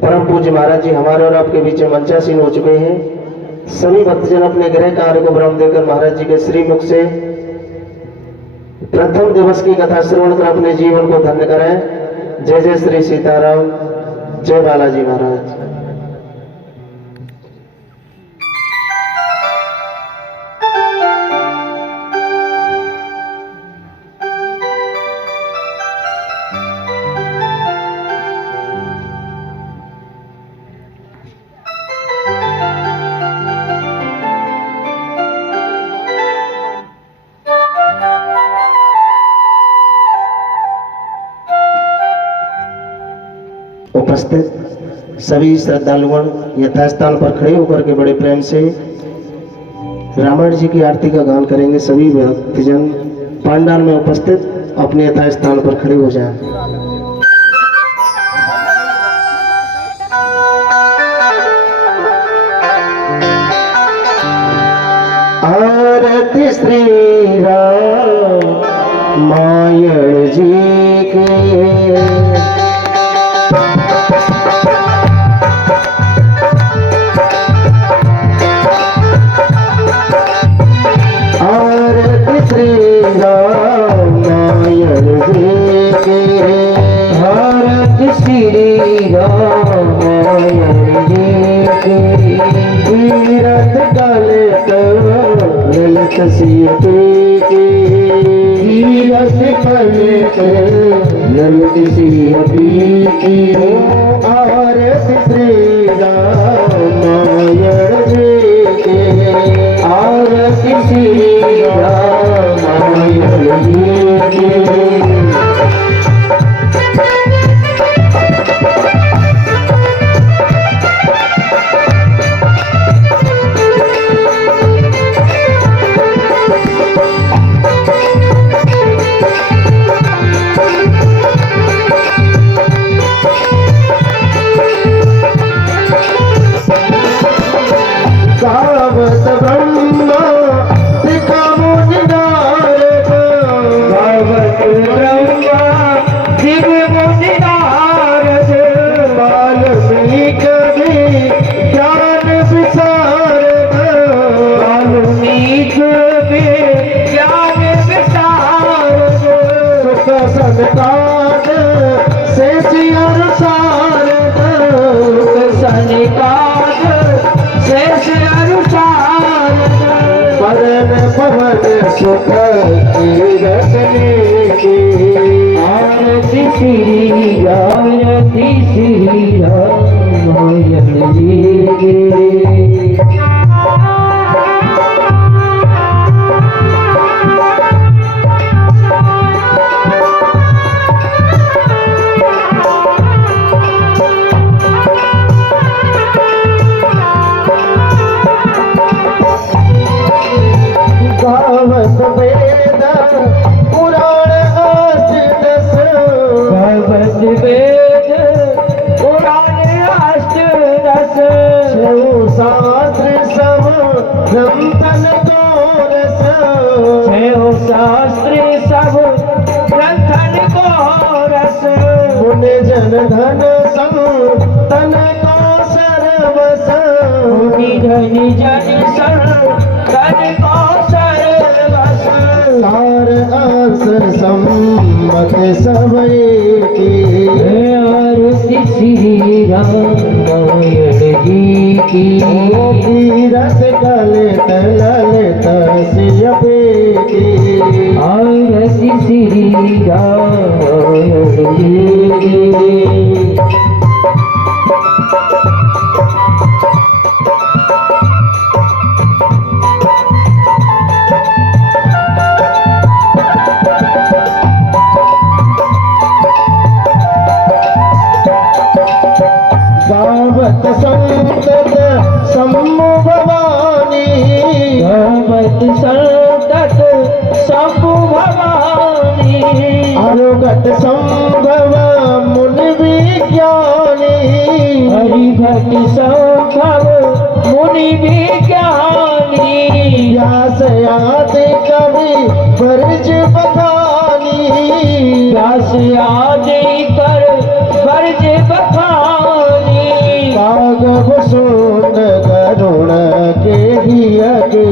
परम पूज्य महाराज जी हमारे और आपके बीच में मंचासीन हो चुके हैं। सभी भक्तजन अपने गृह कार्य को विराम देकर महाराज जी के श्री मुख से प्रथम दिवस की कथा श्रवण कर अपने जीवन को धन्य करें। जय जय श्री सीताराम, जय बालाजी महाराज। उपस्थित सभी श्रद्धालुगण यथास्थान पर खड़े होकर के बड़े प्रेम से रामायण जी की आरती का गान करेंगे। सभी भक्तजन पंडाल में उपस्थित अपने यथास्थान पर खड़े हो जाएं। आरती श्री रामायण जी के भारत श्री रामायण तीरथ काले ललित सीते तीरथ काले ललित सीते भारत श्री रामायण भारत श्री रामायण शेष अनुसार पवन सुत कीरत लेके। आरती श्री राम मायड़ जी की। गावत वेद पुराण अष्टदश। गावत वेद पुराण अष्टदश। छो शास्त्र सब ग्रंथन को रस। छो शास्त्र सब ग्रंथन को रस। मुनि जन धन संतन को सर्वस। मुनि धन जन संतन को सर्वस। सार असर सम्मत सब एकी। आरती श्री राम मायड़ जी की। कीरत ललित ललित सिय पेकी। आरती श्री राम मायड़ जी की। गावत संतत सम्मु भवानी। गावत संतत सम्मु भवानी। अरुगत संभव मुनि विज्ञानी। हरिभट संभव मुनि विज्ञानी। व्यास आदि कवि वर्ज बखानी। व्यास आदि कर वर्ज बखानी। कागभ सोन करुण के हिय के।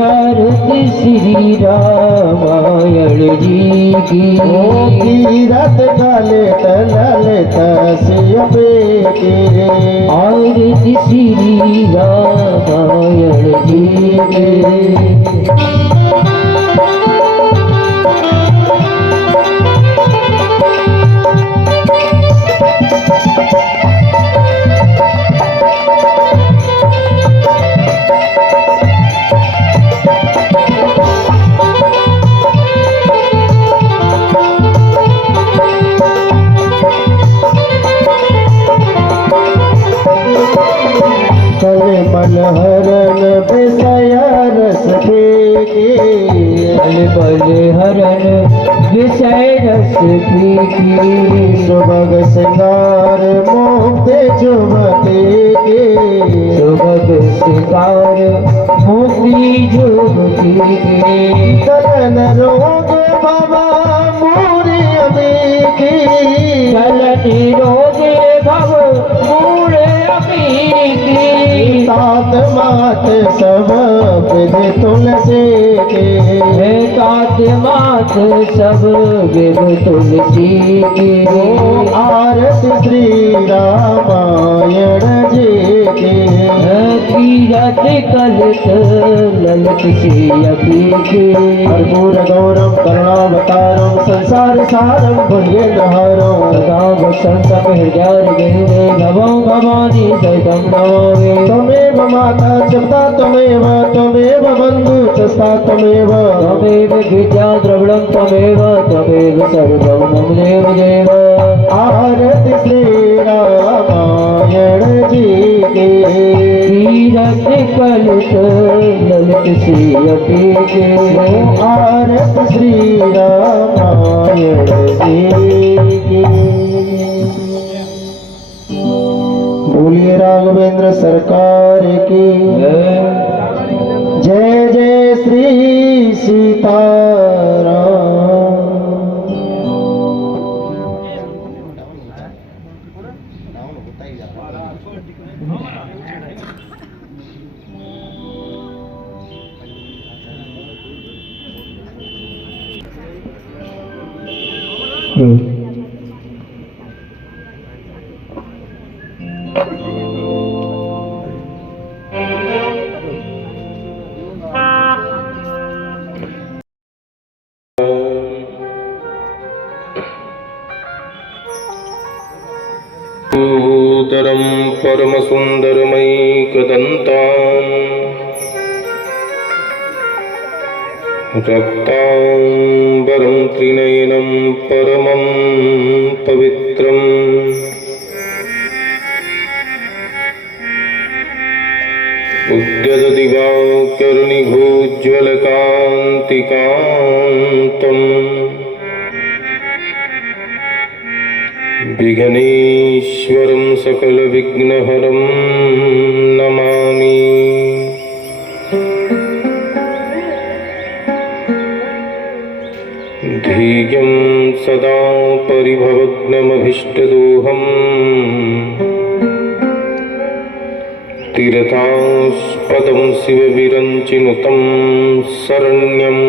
आरती श्री राम मायड़ जी की। कीरत ललित ललित सिय पेकी। आरती श्री राम मायड़ जी की। कलमल हरण विषय रस फेंके। बल हरण विषय रस फीकी। सुभग सिंगार मोक्ते जुमते के। सुभग सिंगार मुक्ति जुमती के। कलन रोग भवा मूरी अमीकी। चलन रोग भव मूढ़ अमीकी। तात मात सब विधि तुलसी के। तात मात सब विध तुलसी की। आरती श्री रामायण जी की। कीरत कलित ललित सियपी की। कर्पूर गौरम करुणावतारम संसार सारम भुजगेन्द्रहारम। राम संतम हृदय नमो भवानी सहितं नमामि। त्वमेव माता च त्वमेव त्वमेव बन्धु च त्वमेव। त्वमेव विद्या द्रविणं त्वमेव त्वमेव सर्वं मम देव देव। आरती श्री रामायण जी की। कीरत कलित ललित सियपी की। आरती श्री रामायण जी की। बोलिए राघवेंद्र सरकार की जय। जय श्री सीताराम। उदरं परमसुन्दरमैकदन्ताम् रक्ताम्बरं त्रिनयनं परमं पवित्रम् उद्यतदिवाकर्णिभोज्ज्वलकान्तिकान्तम् विघ्नेश्वरं सकलविघ्नहरं नमामि। ध्येयं सदा परिभवग्नमभीष्टदोहम् तीर्थास्पदं शिवविरञ्चिनुतं शरण्यम्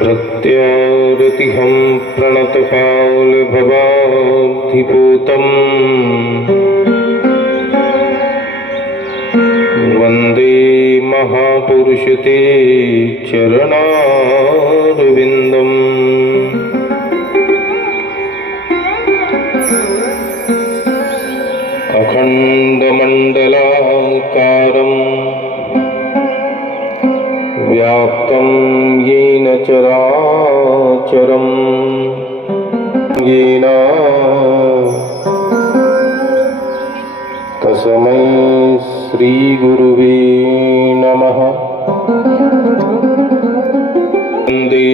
भृत्यारतिहं प्रणतकालभवाब्धिपूतम् वन्दे महापुरुषते चरणारविन्दम्। अखण्डमण्डलाकारं व्याप्तं येन चराचरं येन तस्मै श्रीगुरुवे नमः। वन्दे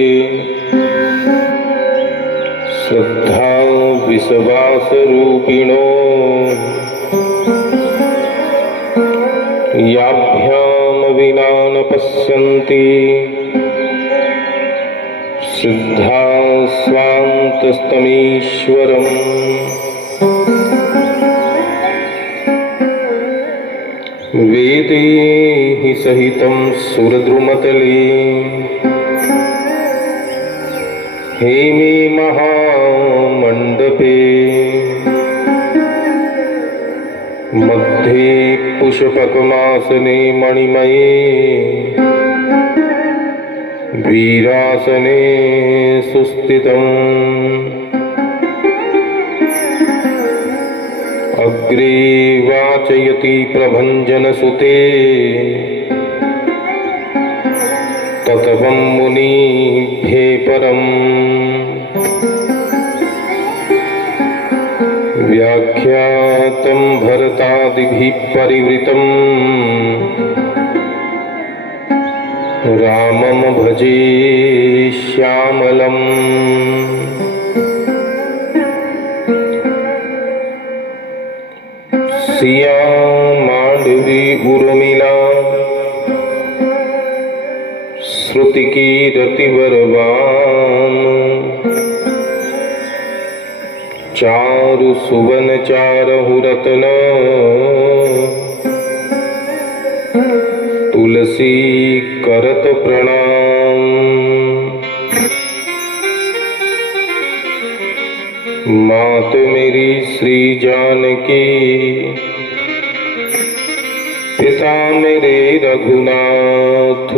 श्रद्धा विश्वासरूपिणो याभ्यां विना न पश्यन्ति सिद्धा स्वान्तस्तमीश्वरम्। वेदैः सहितं सुरद्रुमतले हेमे महामण्डपे मध्ये पुष्पकमासने मणिमये वीरासने सुस्थितम्। अग्रे वाचयति प्रभञ्जनसुते ततवं मुनिभ्ये परम्। व्याख्यातं भरतादिभिः परिवृतम् रामं भजे श्यामलम्। सिया मांडवी उर्मिला श्रुतिकीरतिबरवाम चारु सुवन चारहु रत्न तुलसी करत प्रणाम। मात मेरी श्री जानकी पिता मेरे रघुनाथ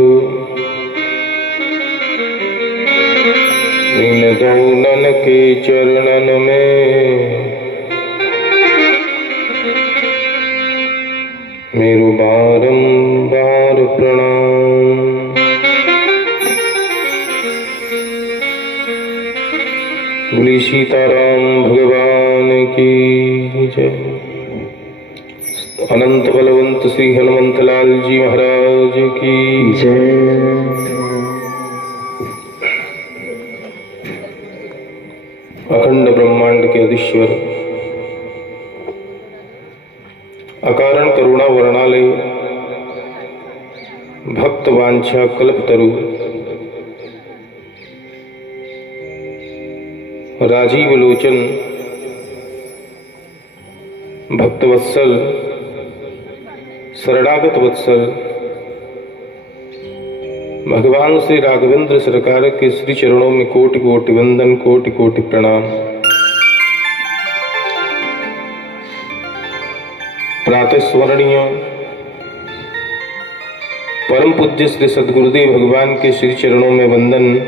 इन दोनों के चरणन में मेरो बारंबार प्रणाम। बोली सीताराम भगवान की जय। अनंत बलवंत श्री हनुमंत लाल जी महाराज की जय। अखंड ब्रह्मांड के अधीश्वर अकारण करुणा वर्णालय भक्त वांछा कल्पतरु राजीव लोचन भक्तवत्सल शरणागत वत्सल भगवान श्री राघवेंद्र सरकार के श्री चरणों में कोटि कोटि वंदन, कोटि कोटि प्रणाम। प्रातः स्मरणीय परम पूज्य श्री सद्गुरुदेव भगवान के श्री चरणों में वंदन।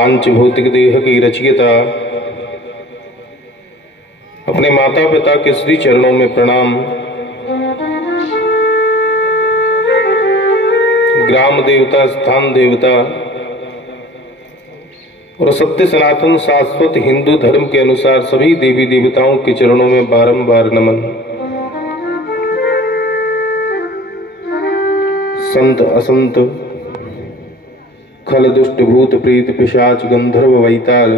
पांच भौतिक देह की रचयिता अपने माता पिता के श्री चरणों में प्रणाम। ग्राम देवता, स्थान देवता और सत्य सनातन शाश्वत हिंदू धर्म के अनुसार सभी देवी देवताओं के चरणों में बारंबार नमन। संत असंत खल दुष्ट भूत प्रीत पिशाच गंधर्व वैताल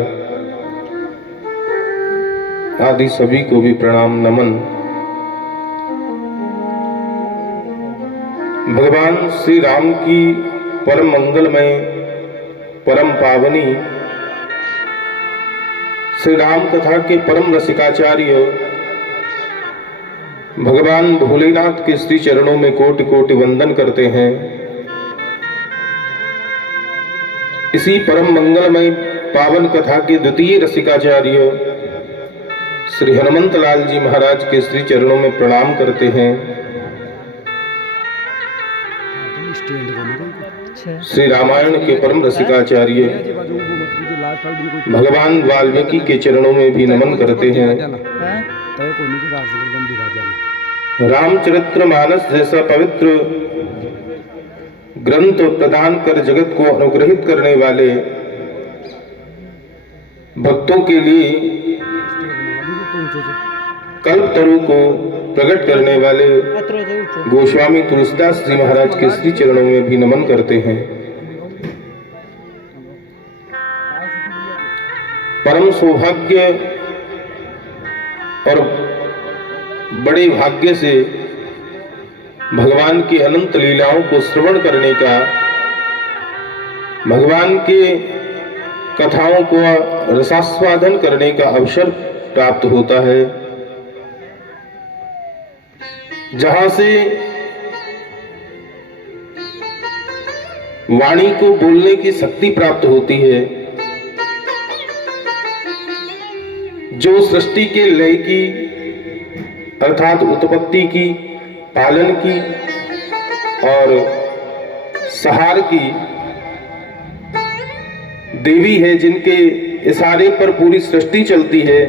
आदि सभी को भी प्रणाम नमन। भगवान श्री राम की परम मंगलमय परम पावनी श्री राम कथा के परम रसिकाचार्य भगवान भोलेनाथ के श्री चरणों में कोटि कोटि वंदन करते हैं। इसी परम मंगलमय पावन कथा के द्वितीय रसिकाचार्य श्री हनुमंत लाल जी महाराज के श्री चरणों में प्रणाम करते हैं। श्री रामायण के परम रसिकाचार्य भगवान वाल्मीकि के चरणों में भी नमन करते हैं। रामचरितमानस जैसा पवित्र ग्रंथ प्रदान कर जगत को अनुग्रहित करने वाले भक्तों के लिए कल्पतरु को प्रकट करने वाले गोस्वामी तुलसीदास जी महाराज के श्री चरणों में भी नमन करते हैं। परम सौभाग्य और बड़े भाग्य से भगवान की अनंत लीलाओं को श्रवण करने का, भगवान के कथाओं को रसास्वादन करने का अवसर प्राप्त होता है, जहां से वाणी को बोलने की शक्ति प्राप्त होती है, जो सृष्टि के लय की अर्थात उत्पत्ति की, पालन की और संहार की देवी है, जिनके इशारे पर पूरी सृष्टि चलती है।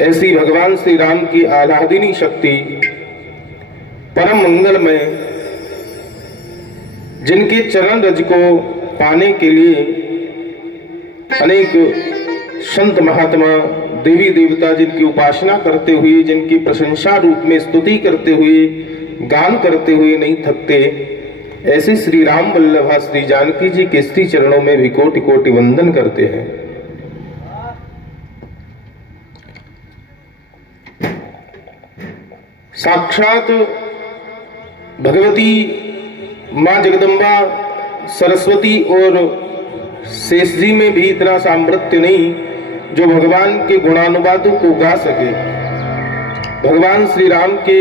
ऐसी भगवान श्री राम की आह्लादिनी शक्ति परम मंगलमय, जिनके चरण रज को पाने के लिए अनेक संत महात्मा देवी देवता जिनकी उपासना करते हुए, जिनकी प्रशंसा रूप में स्तुति करते हुए, गान करते हुए नहीं थकते, ऐसे श्री राम वल्लभा श्री जानकी जी के श्री चरणों में भी कोटि कोटि वंदन करते हैं। साक्षात भगवती मां जगदम्बा सरस्वती और शेष जी में भी इतना सामर्थ्य नहीं जो भगवान के गुणानुवादों को गा सके, भगवान श्री राम के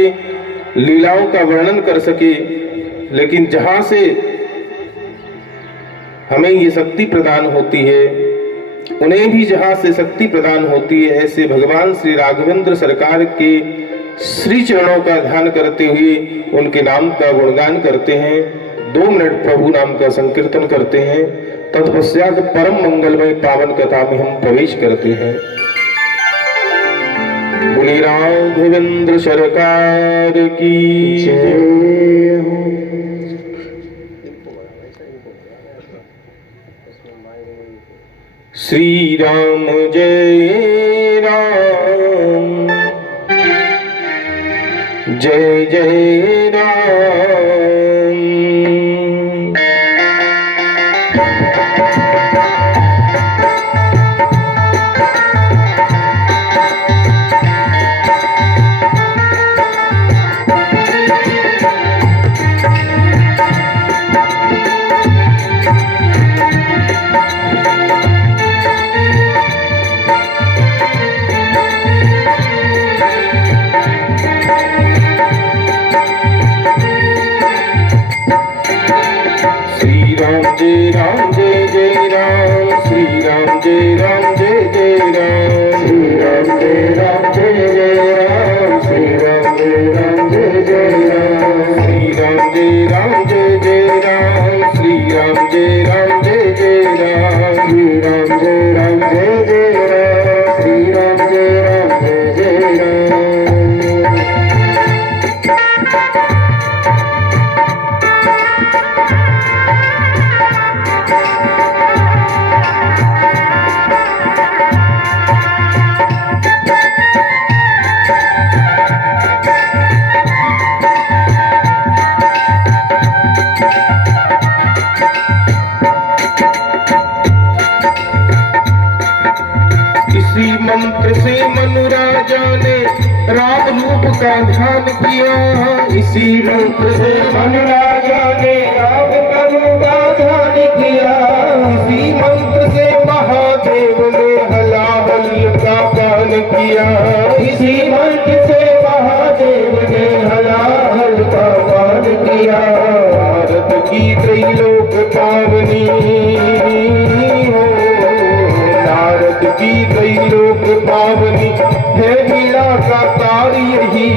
लीलाओं का वर्णन कर सके। लेकिन जहां से हमें ये शक्ति प्रदान होती है, उन्हें भी जहां से शक्ति प्रदान होती है, ऐसे भगवान श्री राघवेंद्र सरकार के श्री चरणों का ध्यान करते हुए उनके नाम का गुणगान करते हैं। 2 मिनट प्रभु नाम का संकीर्तन करते हैं, तत्पश्चात परम मंगलमय पावन कथा में हम प्रवेश करते हैं। बोले राघवेंद्र सरकार की जय हो। श्री राम जय राम, जय जय राम। जय राम जय जय राम, श्री राम जय राम जय जय राम, श्री राम जय राम जय जय राम, श्री राम जय राम जय जय राम, श्री राम जय राम जय जय राम, श्री राम जय राम जय जय राम, मनु राजा ने राम रूप का ध्यान किया। इसी रूप से मनु राजा ने राम का रूप का ध्यान किया। इसी मंत्र से महादेव ने हलाहल का पान किया। इसी मंत्र से महादेव ने हलाहल का पान किया। भारत की त्रैलोक पावनी हो, भारत की त्रैलोक पावनी है वीणा का तार यही।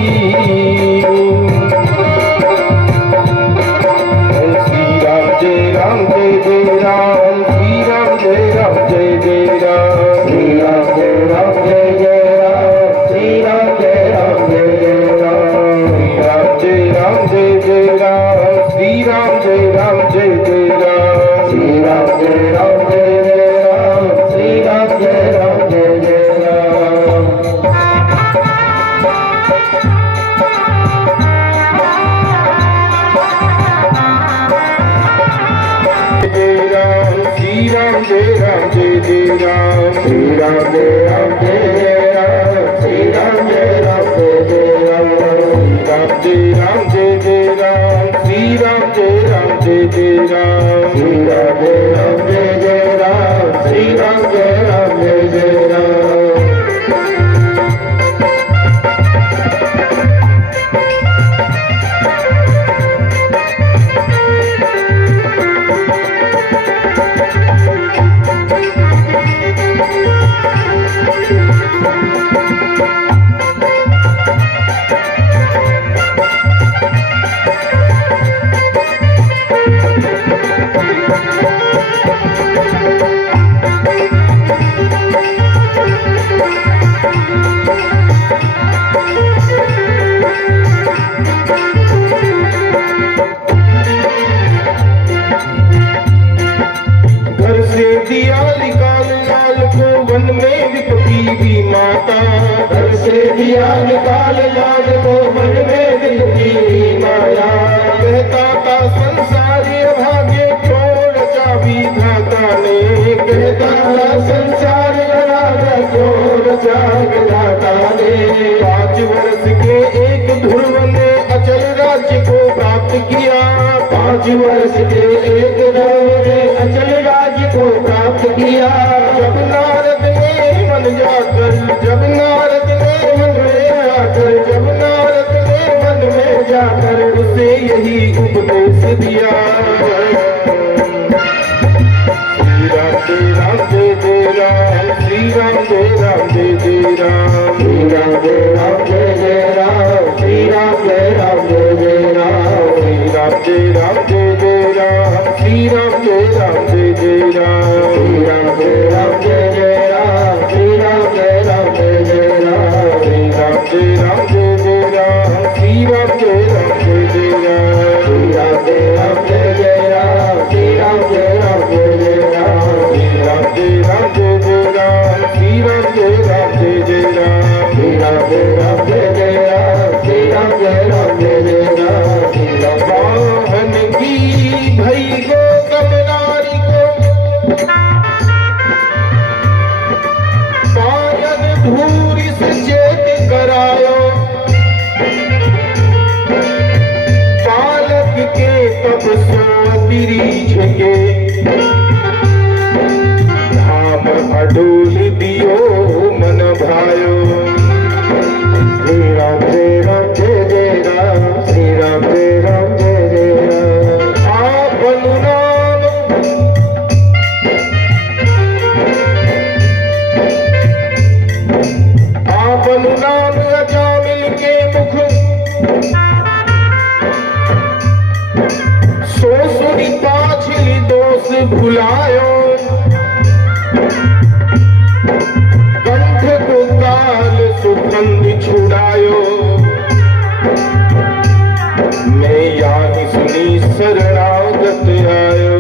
श्री राम जय राम जय जय राम, श्री राम जय राम जय जय राम, श्री राम जय राम जय जय राम, श्री राम जय राम जय जय राम, श्री राम जय राम जय जय राम, श्री राम जय राम जय जय राम, श्री राम जय राम जय जय राम, श्री राम जय राम जय जय राम। श्री राम जय राम जय जय राम, श्री राम जय राम जय जय राम, श्री राम जय राम जय जय राम, श्री राम जय राम जय जय राम, श्री राम जय राम जय जय राम, श्री राम जय राम जय जय राम, श्री राम जय राम जय जय राम। घर से दिया निकाल लाल को वन में विपत्ति भी माता, घर से दिया निकाल लाल को वन में विपत्ति भी माया। कहता था संसारी भाग्य छोड़ चाबी धाता ने, कहता था संसारी भाग्य छोड़ चाबी धाता ने। 5 वर्ष के एक ध्रुव ने अचल राज्य को प्राप्त किया, 5 वर्ष के एक ध्रुव ने अचल राज्य को प्राप्त किया। जब नारद ने मन जाकर, जब नारद ने मन में जाकर, जब नारद ने मन में जाकर उसे यही उपदेश दिया। श्री राम जय राम, श्री राम जय राम जय जय राम, श्री राम जय राम जय जय राम, श्री राम जय राम जय जय राम, श्री राम जय राम जय जय राम, श्री राम जय राम जय जय राम, श्री राम जय राम जय जय राम, श्री राम जय राम जय जय राम, श्री राम जय राम जय जय राम, श्री राम जय राम जय जय राम, श्री राम जय राम जय जय राम, श्री राम जय राम जय जय राम, श्री राम जय राम जय जय राम, श्री राम जय राम जय जय राम, श्री राम जय राम जय जय राम, श्री राम जय राम जय जय राम, श्री राम। वाहन की भई गौतम नारी को पायन धूरी से चेत करायो, बालक के तब सो तिरीछ के धाम अडोल दियो मन भायो। श्री राम जय राम जय जय राम, श्री राम जय राम जय जय राम। आपन नाम आपन नाम अजामिल के मुख सो सुनी पाछली दोष भुलायो, कंठ को काल सुगंध छुड़ायो। मैं यहाँ सुनी शरणागत आयो।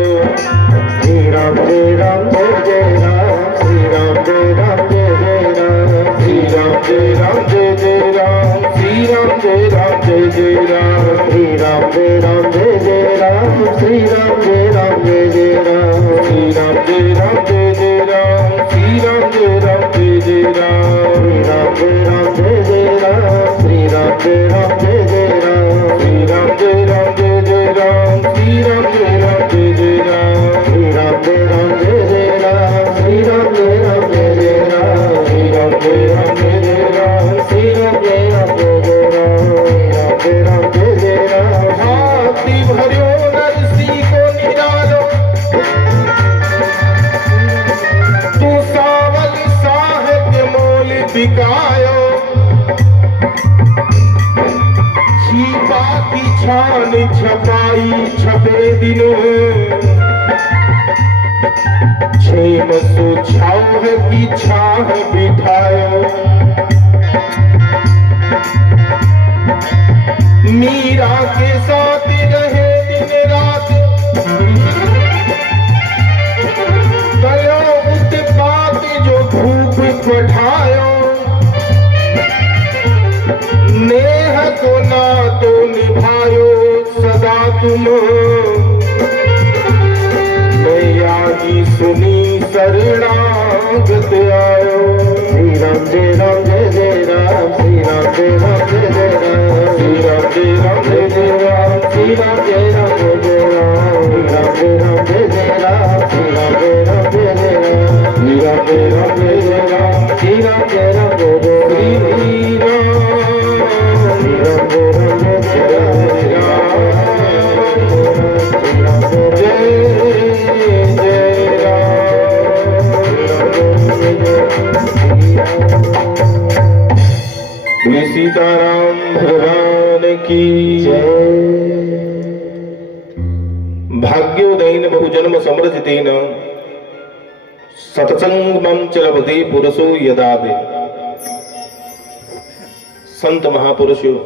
श्री राम जय राम जय जय राम, श्री राम जय राम जय जय राम, श्री राम जय राम जय जय राम, श्री राम जय राम जय जय राम, श्री राम जय राम जय जय राम, श्री राम जय राम जय जय राम, श्री राम जय राम जय जय राम, श्री राम जय राम जय जय राम, श्री राम जय राम जय जय राम, श्री राम जय राम जय जय राम, श्री राम जय राम जय जय राम, श्री राम जय राम जय जय राम, श्री राम जय राम जय जय राम, श्री राम जय राम जय जय राम, श्री राम जय राम जय जय राम, श्री राम जय जय राम। हाथी भर्यो नरसी को निरालो, तू सावल साहित्य मोल बिकायो, छीपा की छान छपाई छपे दिनों, छेम सो छाव की छाह बिठायो, मीरा के साथ रहे दिन रात, कलो उत्पात जो भूख पठायो, नेह को ना तो निभायो सदा तुम, मैयागी सुनी शरणागत आयो। श्री राम जय राम जय जय राम, श्री राम जय राम जय जय राम, श्री राम जय राम जय जय राम, श्री राम जय राम जय जय राम, श्री राम जय राम जय जय राम, श्री राम जय राम जय जय राम, श्री राम जय राम जय जय राम, श्री राम जय राम जय जय राम, श्री राम श्री राम जय राम जय जय राम, श्री राम जय जय बोले सीताराम भगवान की जय। भाग्योदयेन बहुजन्म समृद्धितेन सत्संगमं च लभते पुरुषो यदा दे। संत महापुरुषों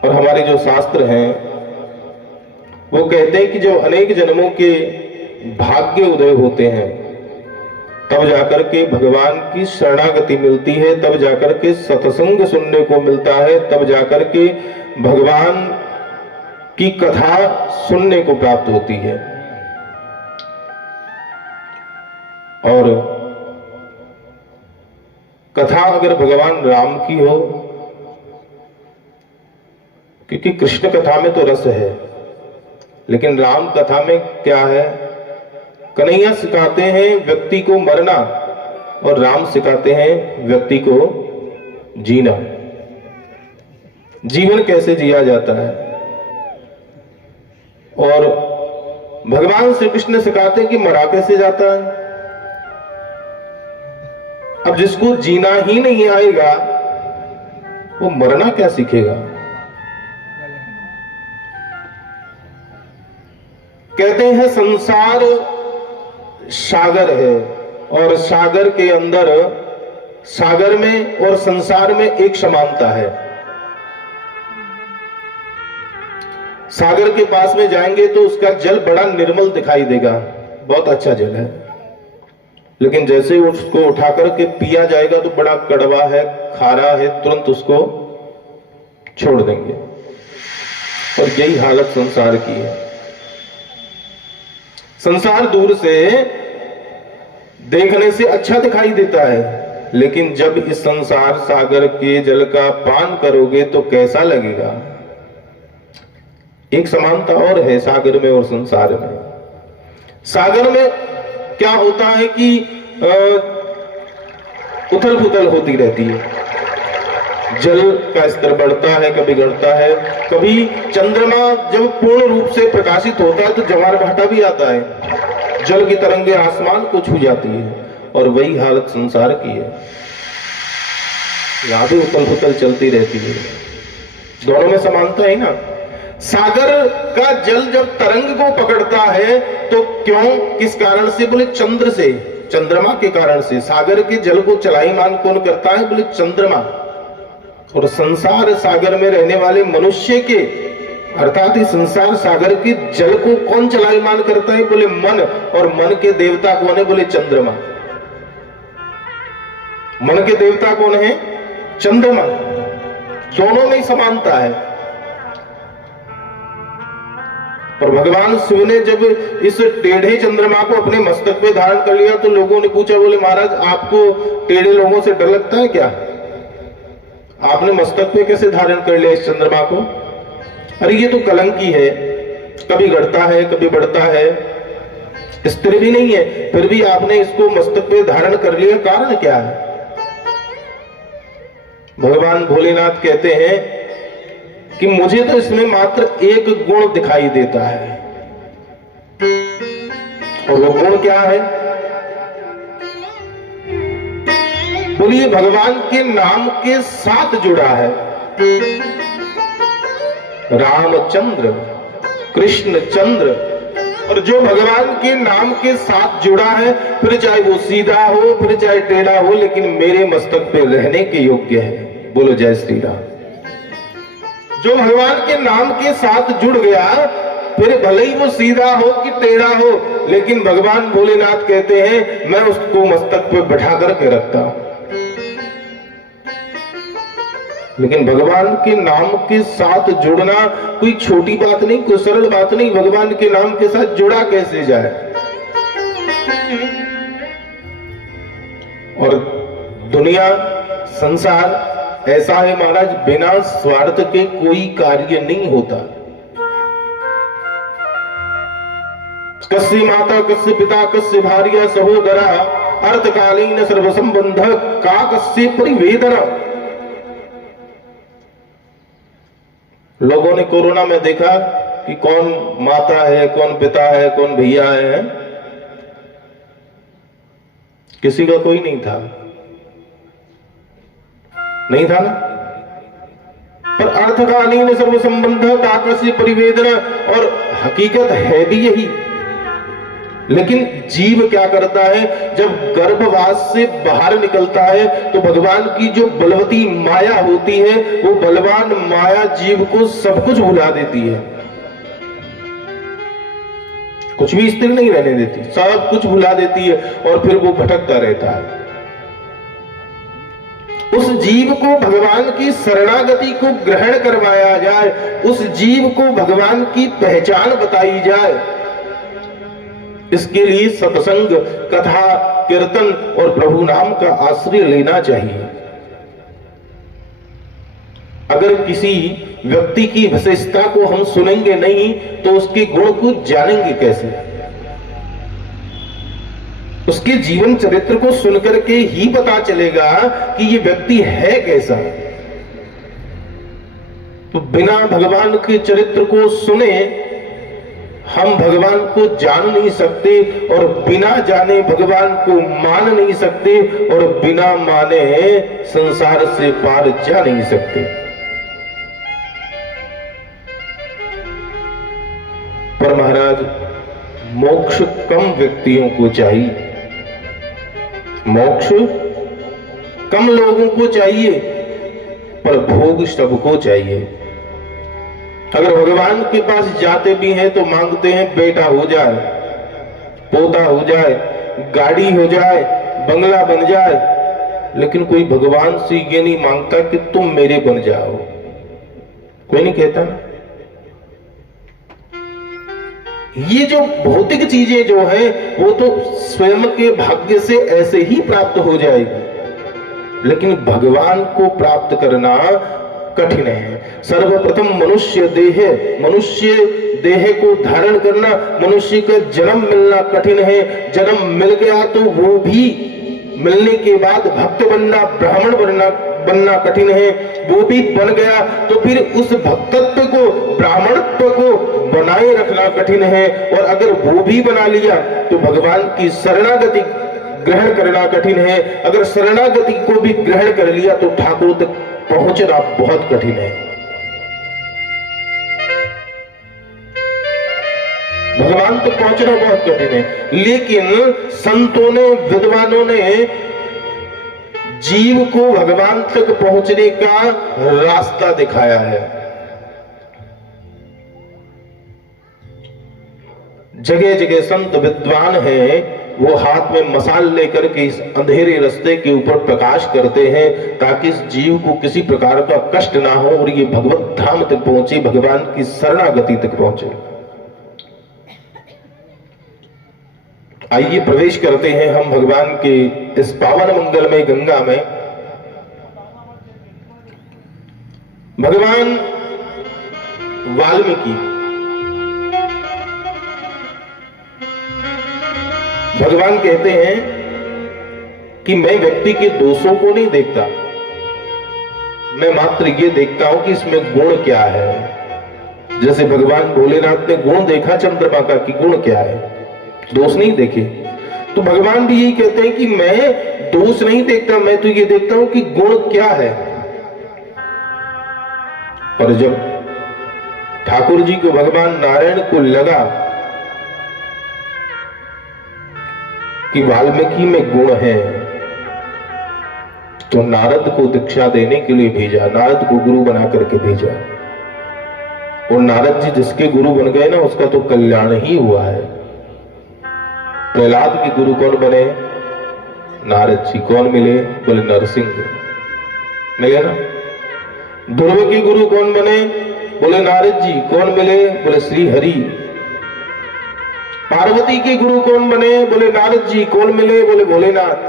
और हमारे जो शास्त्र हैं वो कहते हैं कि जो अनेक जन्मों के भाग्य उदय होते हैं तब जाकर के भगवान की शरणागति मिलती है, तब जाकर के सत्संग सुनने को मिलता है, तब जाकर के भगवान की कथा सुनने को प्राप्त होती है। और कथा अगर भगवान राम की हो, क्योंकि कृष्ण कथा में तो रस है, लेकिन राम कथा में क्या है? कन्हैया सिखाते हैं व्यक्ति को मरना और राम सिखाते हैं व्यक्ति को जीना। जीवन कैसे जिया जाता है। और भगवान श्री कृष्ण सिखाते हैं कि मरा कैसे जाता है। अब जिसको जीना ही नहीं आएगा वो मरना क्या सीखेगा। कहते हैं संसार सागर है और सागर के अंदर, सागर में और संसार में एक समानता है। सागर के पास में जाएंगे तो उसका जल बड़ा निर्मल दिखाई देगा, बहुत अच्छा जल है, लेकिन जैसे ही उसको उठा करके पिया जाएगा तो बड़ा कड़वा है, खारा है, तुरंत उसको छोड़ देंगे। और यही हालत संसार की है। संसार दूर से देखने से अच्छा दिखाई देता है, लेकिन जब इस संसार सागर के जल का पान करोगे तो कैसा लगेगा। एक समानता और है सागर में और संसार में। सागर में क्या होता है कि उथल पुथल होती रहती है, जल का स्तर बढ़ता है, कभी घटता है, कभी चंद्रमा जब पूर्ण रूप से प्रकाशित होता है तो ज्वार भाटा भी आता है, जल की तरंगे आसमान को छू जाती है। और वही हालत संसार की है, यहां भी उथल पुथल चलती रहती है। दोनों में समानता है ना। सागर का जल जब तरंग को पकड़ता है तो क्यों, किस कारण से? बोले चंद्र से, चंद्रमा के कारण से। सागर के जल को चलायमान कौन करता है? बोले चंद्रमा। और संसार सागर में रहने वाले मनुष्य के, अर्थात इस संसार सागर के जल को कौन चलायमान करता है? बोले मन। और मन के देवता कौन है? बोले चंद्रमा। मन के देवता कौन है? चंद्रमा। दोनों में समानता है। और भगवान शिव ने जब इस टेढ़े चंद्रमा को अपने मस्तक पे धारण कर लिया तो लोगों ने पूछा, बोले महाराज आपको टेढ़े लोगों से डर लगता है क्या? आपने मस्तक पे कैसे धारण कर लिया इस चंद्रमा को? अरे ये तो कलंकी है, कभी घटता है कभी बढ़ता है, स्थिर भी नहीं है, फिर भी आपने इसको मस्तक पे धारण कर लिया, कारण क्या है? भगवान भोलेनाथ कहते हैं कि मुझे तो इसमें मात्र एक गुण दिखाई देता है, और वो गुण क्या है? बोलिए, भगवान के नाम के साथ जुड़ा है। रामचंद्र, कृष्ण चंद्र, और जो भगवान के नाम के साथ जुड़ा है, फिर चाहे वो सीधा हो फिर चाहे टेढ़ा हो, लेकिन मेरे मस्तक पे रहने के योग्य है। बोलो जय श्री राम। जो भगवान के नाम के साथ जुड़ गया, फिर भले ही वो सीधा हो कि टेढ़ा हो, लेकिन भगवान भोलेनाथ कहते हैं मैं उसको मस्तक पे बैठा करके रखता हूं। लेकिन भगवान के नाम के साथ जुड़ना कोई छोटी बात नहीं, कोई सरल बात नहीं। भगवान के नाम के साथ जुड़ा कैसे जाए? और दुनिया, संसार ऐसा है महाराज, बिना स्वार्थ के कोई कार्य नहीं होता। कस्य माता कस्य पिता कस्य भार्या सहोदरा अर्थकालीन सर्वसंबंध का कस्य परिवेदना। लोगों ने कोरोना में देखा कि कौन माता है, कौन पिता है, कौन भैया है, किसी का कोई नहीं था, नहीं था ना। पर अर्थकालीन सर्व संबंध काकस्य परिवेदना, और हकीकत है भी यही। लेकिन जीव क्या करता है, जब गर्भवास से बाहर निकलता है तो भगवान की जो बलवती माया होती है, वो बलवान माया जीव को सब कुछ भुला देती है, कुछ भी स्थिर नहीं रहने देती, सब कुछ भुला देती है, और फिर वो भटकता रहता है। उस जीव को भगवान की शरणागति को ग्रहण करवाया जाए, उस जीव को भगवान की पहचान बताई जाए, इसके लिए सत्संग, कथा, कीर्तन और प्रभु नाम का आश्रय लेना चाहिए। अगर किसी व्यक्ति की विशेषता को हम सुनेंगे नहीं तो उसके गुण को जानेंगे कैसे? उसके जीवन चरित्र को सुनकर के ही पता चलेगा कि ये व्यक्ति है कैसा। तो बिना भगवान के चरित्र को सुने हम भगवान को जान नहीं सकते, और बिना जाने भगवान को मान नहीं सकते, और बिना माने संसार से पार जा नहीं सकते। पर महाराज, मोक्ष कम व्यक्तियों को चाहिए, मोक्ष कम लोगों को चाहिए, पर भोग सबको चाहिए। अगर भगवान के पास जाते भी हैं तो मांगते हैं बेटा हो जाए, पोता हो जाए, गाड़ी हो जाए, बंगला बन जाए, लेकिन कोई भगवान से ये नहीं मांगता कि तुम मेरे बन जाओ। कोई नहीं कहता। ये जो भौतिक चीजें जो है वो तो स्वयं के भाग्य से ऐसे ही प्राप्त हो जाएगी, लेकिन भगवान को प्राप्त करना कठिन है। सर्वप्रथम मनुष्य देह को धारण करना, मनुष्य का जन्म मिलना कठिन है। जन्म मिल गया तो वो भी मिलने के बाद भक्त बनना, ब्राह्मण बनना कठिन है। वो भी बन गया तो फिर उस भक्तत्व को, ब्राह्मणत्व को बनाए रखना कठिन है। और अगर वो भी बना लिया तो भगवान की शरणागति ग्रहण करना कठिन है। अगर शरणागति को भी ग्रहण कर लिया तो ठाकुर तक पहुंचना बहुत कठिन है। भगवान तक पहुंचना बहुत कठिन है। लेकिन संतों ने, विद्वानों ने जीव को भगवान तक पहुंचने का रास्ता दिखाया है। जगह जगह संत विद्वान हैं, वो हाथ में मसाल लेकर के इस अंधेरे रास्ते के ऊपर प्रकाश करते हैं, ताकि इस जीव को किसी प्रकार का कष्ट ना हो और ये भगवत धाम तक पहुंचे, भगवान की शरणागति तक पहुंचे। आइए प्रवेश करते हैं हम भगवान के इस पावन मंगलमय गंगा में। भगवान वाल्मीकि भगवान कहते हैं कि मैं व्यक्ति के दोषों को नहीं देखता, मैं मात्र ये देखता हूं कि इसमें गुण क्या है। जैसे भगवान भोलेनाथ ने गुण देखा चंद्रमा का कि गुण क्या है, दोष नहीं देखे। तो भगवान भी यही कहते हैं कि मैं दोष नहीं देखता, मैं तो ये देखता हूं कि गुण क्या है। और जब ठाकुर जी को भगवान नारायण को लगा कि वाल्मीकि में गुण है, तो नारद को दीक्षा देने के लिए भेजा, नारद को गुरु बना करके भेजा। और नारद जी जिसके गुरु बन गए ना, उसका तो कल्याण ही हुआ है। प्रहलाद के गुरु कौन बने? नारद जी। कौन मिले? बोले नरसिंह मिले ना। ध्रुव के गुरु कौन बने? बोले नारद जी। कौन मिले? बोले श्री हरि। पार्वती के गुरु कौन बने? बोले नारद जी। कौन मिले? बोले भोलेनाथ।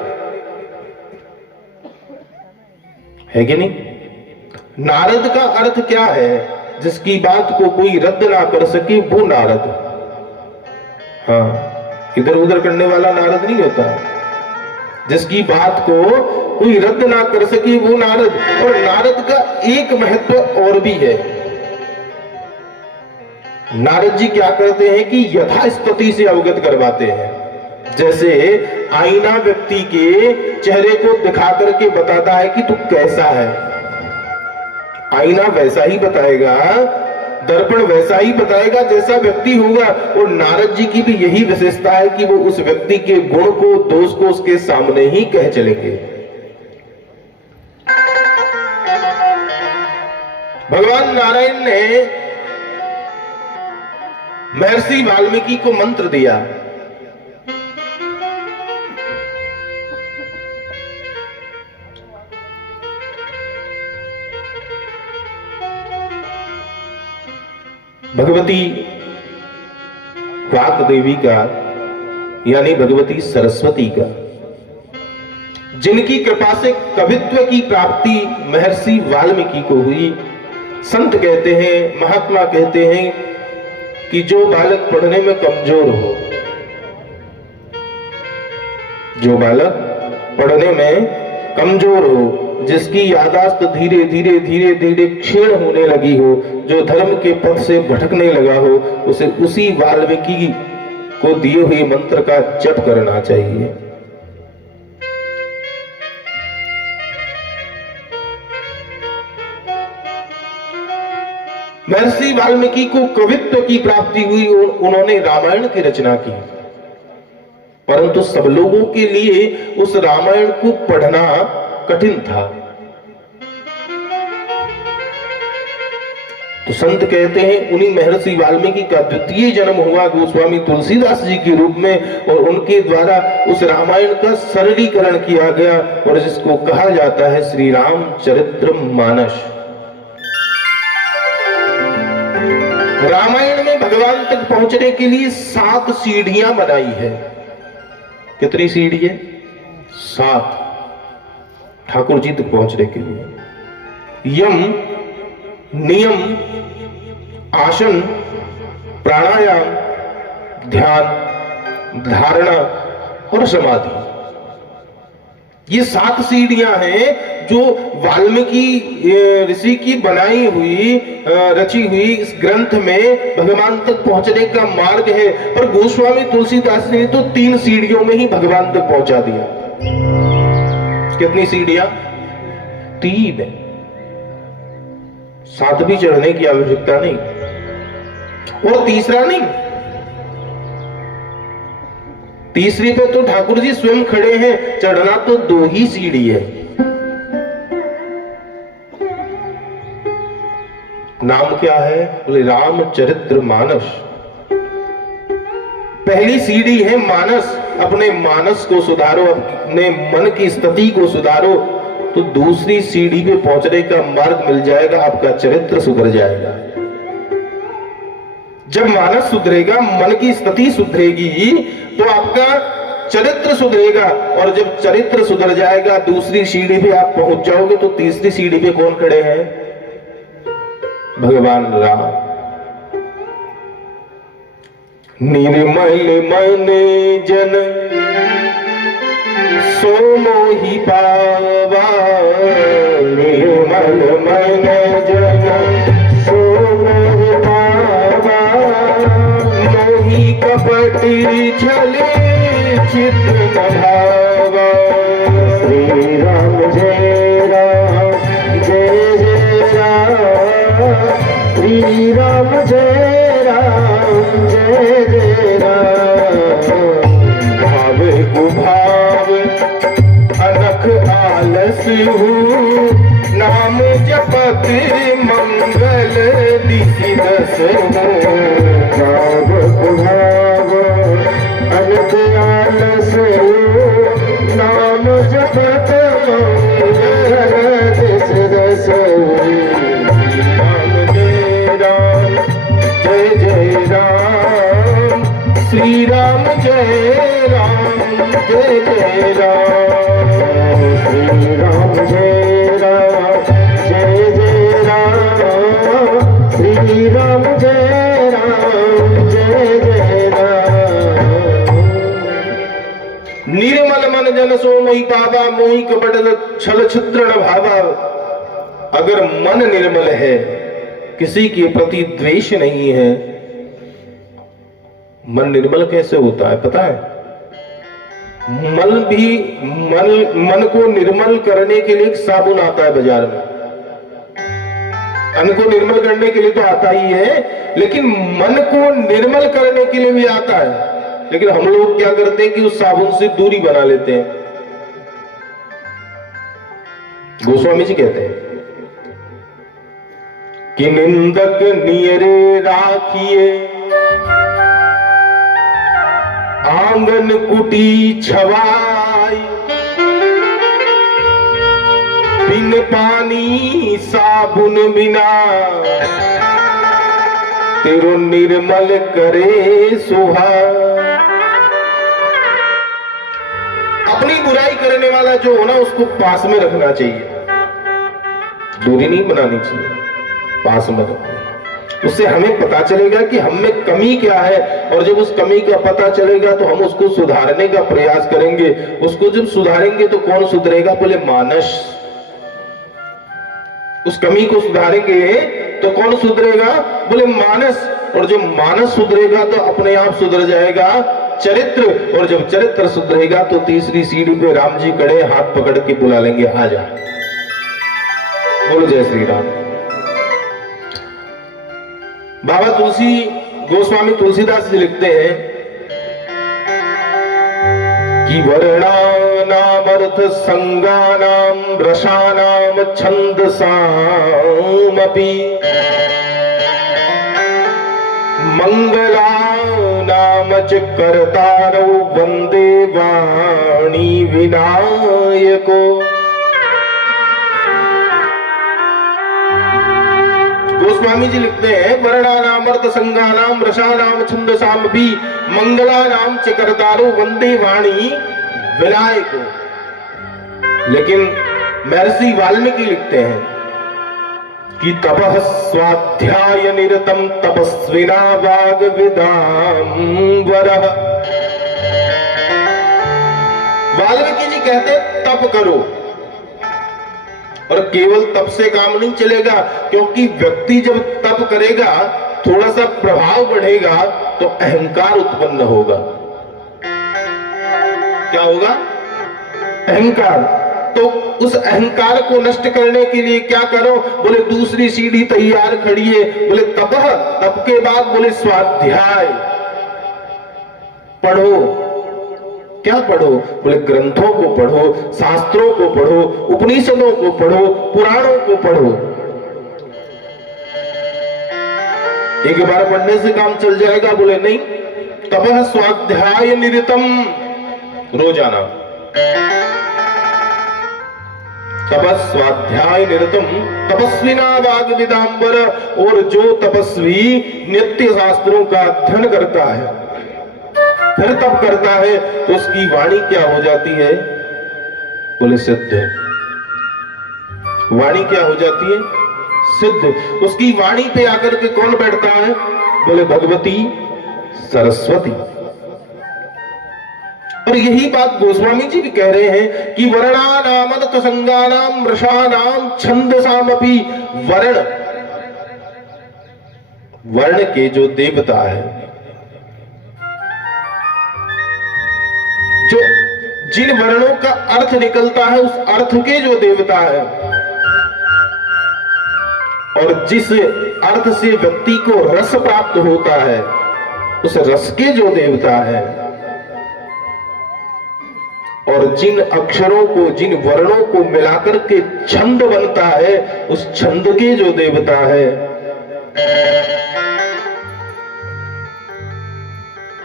है कि नहीं? नारद का अर्थ क्या है? जिसकी बात को कोई रद्द ना कर सके वो नारद। हाँ, इधर उधर करने वाला नारद नहीं होता। जिसकी बात को कोई रद्द ना कर सके वो नारद। और नारद का एक महत्व और भी है। नारद जी क्या करते हैं कि यथास्थिति से अवगत करवाते हैं। जैसे आईना व्यक्ति के चेहरे को दिखा करके बताता है कि तू कैसा है, आईना वैसा ही बताएगा, दर्पण वैसा ही बताएगा जैसा व्यक्ति होगा। और नारद जी की भी यही विशेषता है कि वो उस व्यक्ति के गुण को, दोष को उसके सामने ही कह चलेंगे। भगवान नारायण ने महर्षि वाल्मीकि को मंत्र दिया। भगवती वाक देवी का यानी भगवती सरस्वती का, जिनकी कृपा से कवित्व की प्राप्ति महर्षि वाल्मीकि को हुई। संत कहते हैं, महात्मा कहते हैं कि जो बालक पढ़ने में कमजोर हो, जो बालक पढ़ने में कमजोर हो, जिसकी यादाश्त धीरे धीरे धीरे धीरे क्षीण होने लगी हो, जो धर्म के पथ से भटकने लगा हो, उसे उसी वाल्मीकि को दिए हुए मंत्र का जप करना चाहिए। महर्षि वाल्मीकि को कवित्व की प्राप्ति हुई और उन्होंने रामायण की रचना की। परंतु सब लोगों के लिए उस रामायण को पढ़ना कठिन था। तो संत कहते हैं उन्हीं महर्षि वाल्मीकि का द्वितीय जन्म हुआ गोस्वामी तुलसीदास जी के रूप में, और उनके द्वारा उस रामायण का सरलीकरण किया गया और जिसको कहा जाता है श्री राम चरित्र मानस। रामायण में भगवान तक पहुंचने के लिए 7 सीढ़ियां बनाई है। कितनी सीढ़ी है? 7। ठाकुर जी तक पहुंचने के लिए यम, नियम, आसन, प्राणायाम, ध्यान, धारणा और समाधि। ये 7 सीढ़ियां हैं जो वाल्मीकि ऋषि की बनाई हुई, रची हुई इस ग्रंथ में भगवान तक पहुंचने का मार्ग है। पर गोस्वामी तुलसीदास ने तो 3 सीढ़ियों में ही भगवान तक पहुंचा दिया। कितनी सीढ़ियां? 3। 7वीं चढ़ने की आवश्यकता नहीं। और तीसरा नहीं, तीसरी पे तो ठाकुर जी स्वयं खड़े हैं, चढ़ना तो 2 ही सीढ़ी है। नाम क्या है? बोले रामचरित्र मानस। पहली सीढ़ी है मानस। अपने मानस को सुधारो, अपने मन की स्थिति को सुधारो, तो दूसरी सीढ़ी पे पहुंचने का मार्ग मिल जाएगा, आपका चरित्र सुधर जाएगा। जब मानस सुधरेगा, मन की स्थिति सुधरेगी, तो आपका चरित्र सुधरेगा। और जब चरित्र सुधर जाएगा, दूसरी सीढ़ी पे आप पहुंच जाओगे। तो तीसरी सीढ़ी पे कौन खड़े हैं? भगवान राम। निर्मल मन जन सो मोहि पावा, निर्मल मन जन सो मोहि पावा, मोहि कपट छले चित्त न भावा। श्री राम जय राम जय जय राम, श्री राम जय राम जय जय राम। भाव कुभाव अनख आलस हूँ, नाम जपत मंगल दिसि दस। भाव कुभाव अनख आलस हूँ, नाम जपत मंगल दिसि दस। राम जय राम जय जय राम, श्री राम जय राम जय जय राम, श्री राम जय राम जय जय राम, श्री राम जय राम जय जय राम। निर्मल मन जन सो मोहि पावा, मोहि कपट छल छिद्र न भावा। अगर मन निर्मल है, किसी के प्रति द्वेष नहीं है, मन निर्मल कैसे होता है पता है? मन को निर्मल करने के लिए एक साबुन आता है बाजार में। मन को निर्मल करने के लिए तो आता ही है, लेकिन मन को निर्मल करने के लिए भी आता है। लेकिन हम लोग क्या करते हैं कि उस साबुन से दूरी बना लेते हैं। गोस्वामी जी कहते हैं कि निंदक नियरे राखिए, आंगन कुटी छवाई, बिन पानी साबुन बिना, तेरो निर्मल करे सुहा। अपनी बुराई करने वाला जो हो ना, उसको पास में रखना चाहिए, दूरी नहीं बनानी चाहिए, पास में रखो। उससे हमें पता चलेगा कि हम में कमी क्या है, और जब उस कमी का पता चलेगा तो हम उसको सुधारने का प्रयास करेंगे। उसको जब सुधारेंगे तो कौन सुधरेगा? बोले मानस। उस कमी को सुधारेंगे तो कौन सुधरेगा? बोले मानस। और जब मानस सुधरेगा तो अपने आप सुधर जाएगा चरित्र, और जब चरित्र सुधरेगा तो तीसरी सीढ़ी पे राम जी खड़े हाथ पकड़ के बुला लेंगे, आ जा। बोलो जय श्री राम। बाबा गोस्वामी तुलसीदास जी लिखते हैं कि वर्णानाम अर्थ संगानाम रसानाम छंदसामपि, मंगलानाम च कर्तारौ वंदे वाणी विनायको। गोस्वामी जी लिखते हैं वर्णानाम अर्थ संगानाम रसानाम छंदसामपि, मंगलानाम च कर्तारो वंदे वाणी विनायको। लेकिन महर्षि वाल्मीकि लिखते हैं कि तपः स्वाध्याय निरतम तपस्विना वाग विदाम्बरः। वाल्मीकि जी कहते तप करो, और केवल तप से काम नहीं चलेगा, क्योंकि व्यक्ति जब तप करेगा, थोड़ा सा प्रभाव बढ़ेगा तो अहंकार उत्पन्न होगा। क्या होगा? अहंकार। तो उस अहंकार को नष्ट करने के लिए क्या करो? बोले दूसरी सीढ़ी तैयार खड़ी है। बोले तपः, तप के बाद बोले स्वाध्याय पढ़ो। क्या पढ़ो? बोले ग्रंथों को पढ़ो, शास्त्रों को पढ़ो, उपनिषदों को पढ़ो, पुराणों को पढ़ो। एक बार पढ़ने से काम चल जाएगा? बोले नहीं। तपः स्वाध्याय निरतम, रोजाना तपः स्वाध्याय निरतम तपस्विना वाग विदाम्बर। और जो तपस्वी नित्य शास्त्रों का अध्ययन करता है, फिर तप करता है, तो उसकी वाणी क्या हो जाती है? बोले सिद्ध। वाणी क्या हो जाती है? सिद्ध। उसकी वाणी पे आकर के कौन बैठता है? बोले भगवती सरस्वती। और यही बात गोस्वामी जी भी कह रहे हैं कि वर्णानाम तसंगानाम रसानाम छंदसामपि वर्ण, वर्ण के जो देवता है, जो जिन वर्णों का अर्थ निकलता है उस अर्थ के जो देवता है, और जिस अर्थ से व्यक्ति को रस प्राप्त होता है उस रस के जो देवता है, और जिन अक्षरों को, जिन वर्णों को मिलाकर के छंद बनता है उस छंद के जो देवता है,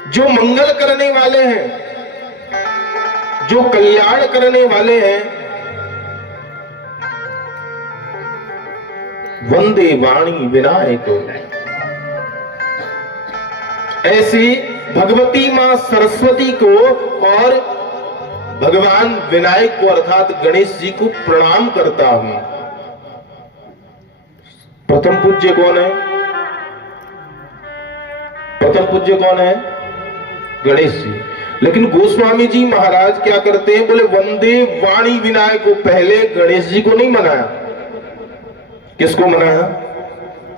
जो मंगल करने वाले हैं, जो कल्याण करने वाले हैं, वंदे वाणी विनायक। ऐसे भगवती मां सरस्वती को और भगवान विनायक को अर्थात गणेश जी को प्रणाम करता हूं। प्रथम पूज्य कौन है? प्रथम पूज्य कौन है? गणेश जी। लेकिन गोस्वामी जी महाराज क्या करते हैं? बोले वंदे वाणी विनायक को पहले गणेश जी को नहीं मनाया। किसको मनाया?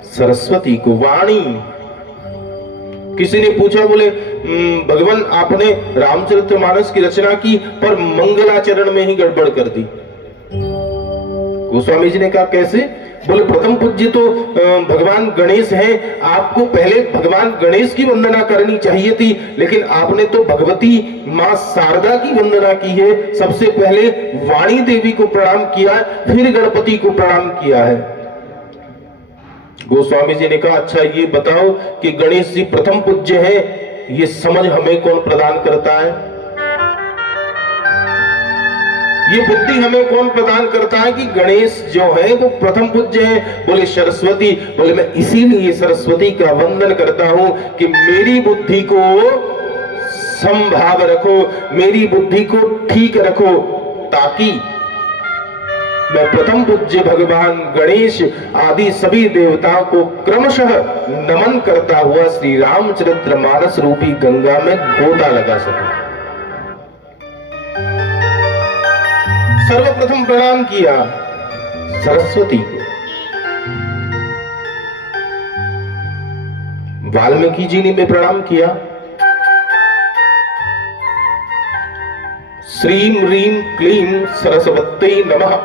सरस्वती को। वाणी। किसी ने पूछा, बोले भगवान आपने रामचरितमानस की रचना की पर मंगलाचरण में ही गड़बड़ कर दी। गोस्वामी जी ने कहा कैसे? बोले प्रथम पूज्य तो भगवान गणेश हैं, आपको पहले भगवान गणेश की वंदना करनी चाहिए थी, लेकिन आपने तो भगवती मां शारदा की वंदना की है। सबसे पहले वाणी देवी को प्रणाम किया, फिर गणपति को प्रणाम किया है। गोस्वामी जी ने कहा अच्छा ये बताओ कि गणेश जी प्रथम पूज्य है, ये समझ हमें कौन प्रदान करता है? ये बुद्धि हमें कौन प्रदान करता है कि गणेश जो है वो प्रथम पूज्य है? बोले सरस्वती। बोले मैं इसीलिए सरस्वती का वंदन करता हूं कि मेरी बुद्धि को संभाव रखो, मेरी बुद्धि को ठीक रखो, ताकि मैं प्रथम पूज्य भगवान गणेश आदि सभी देवताओं को क्रमशः नमन करता हुआ श्री रामचरितमानस रूपी गंगा में गोता लगा सकूं। सर्वप्रथम प्रणाम किया सरस्वती को। वाल्मीकि जी ने भी प्रणाम किया। श्रीम ह्रीम क्लीम सरस्वती नमः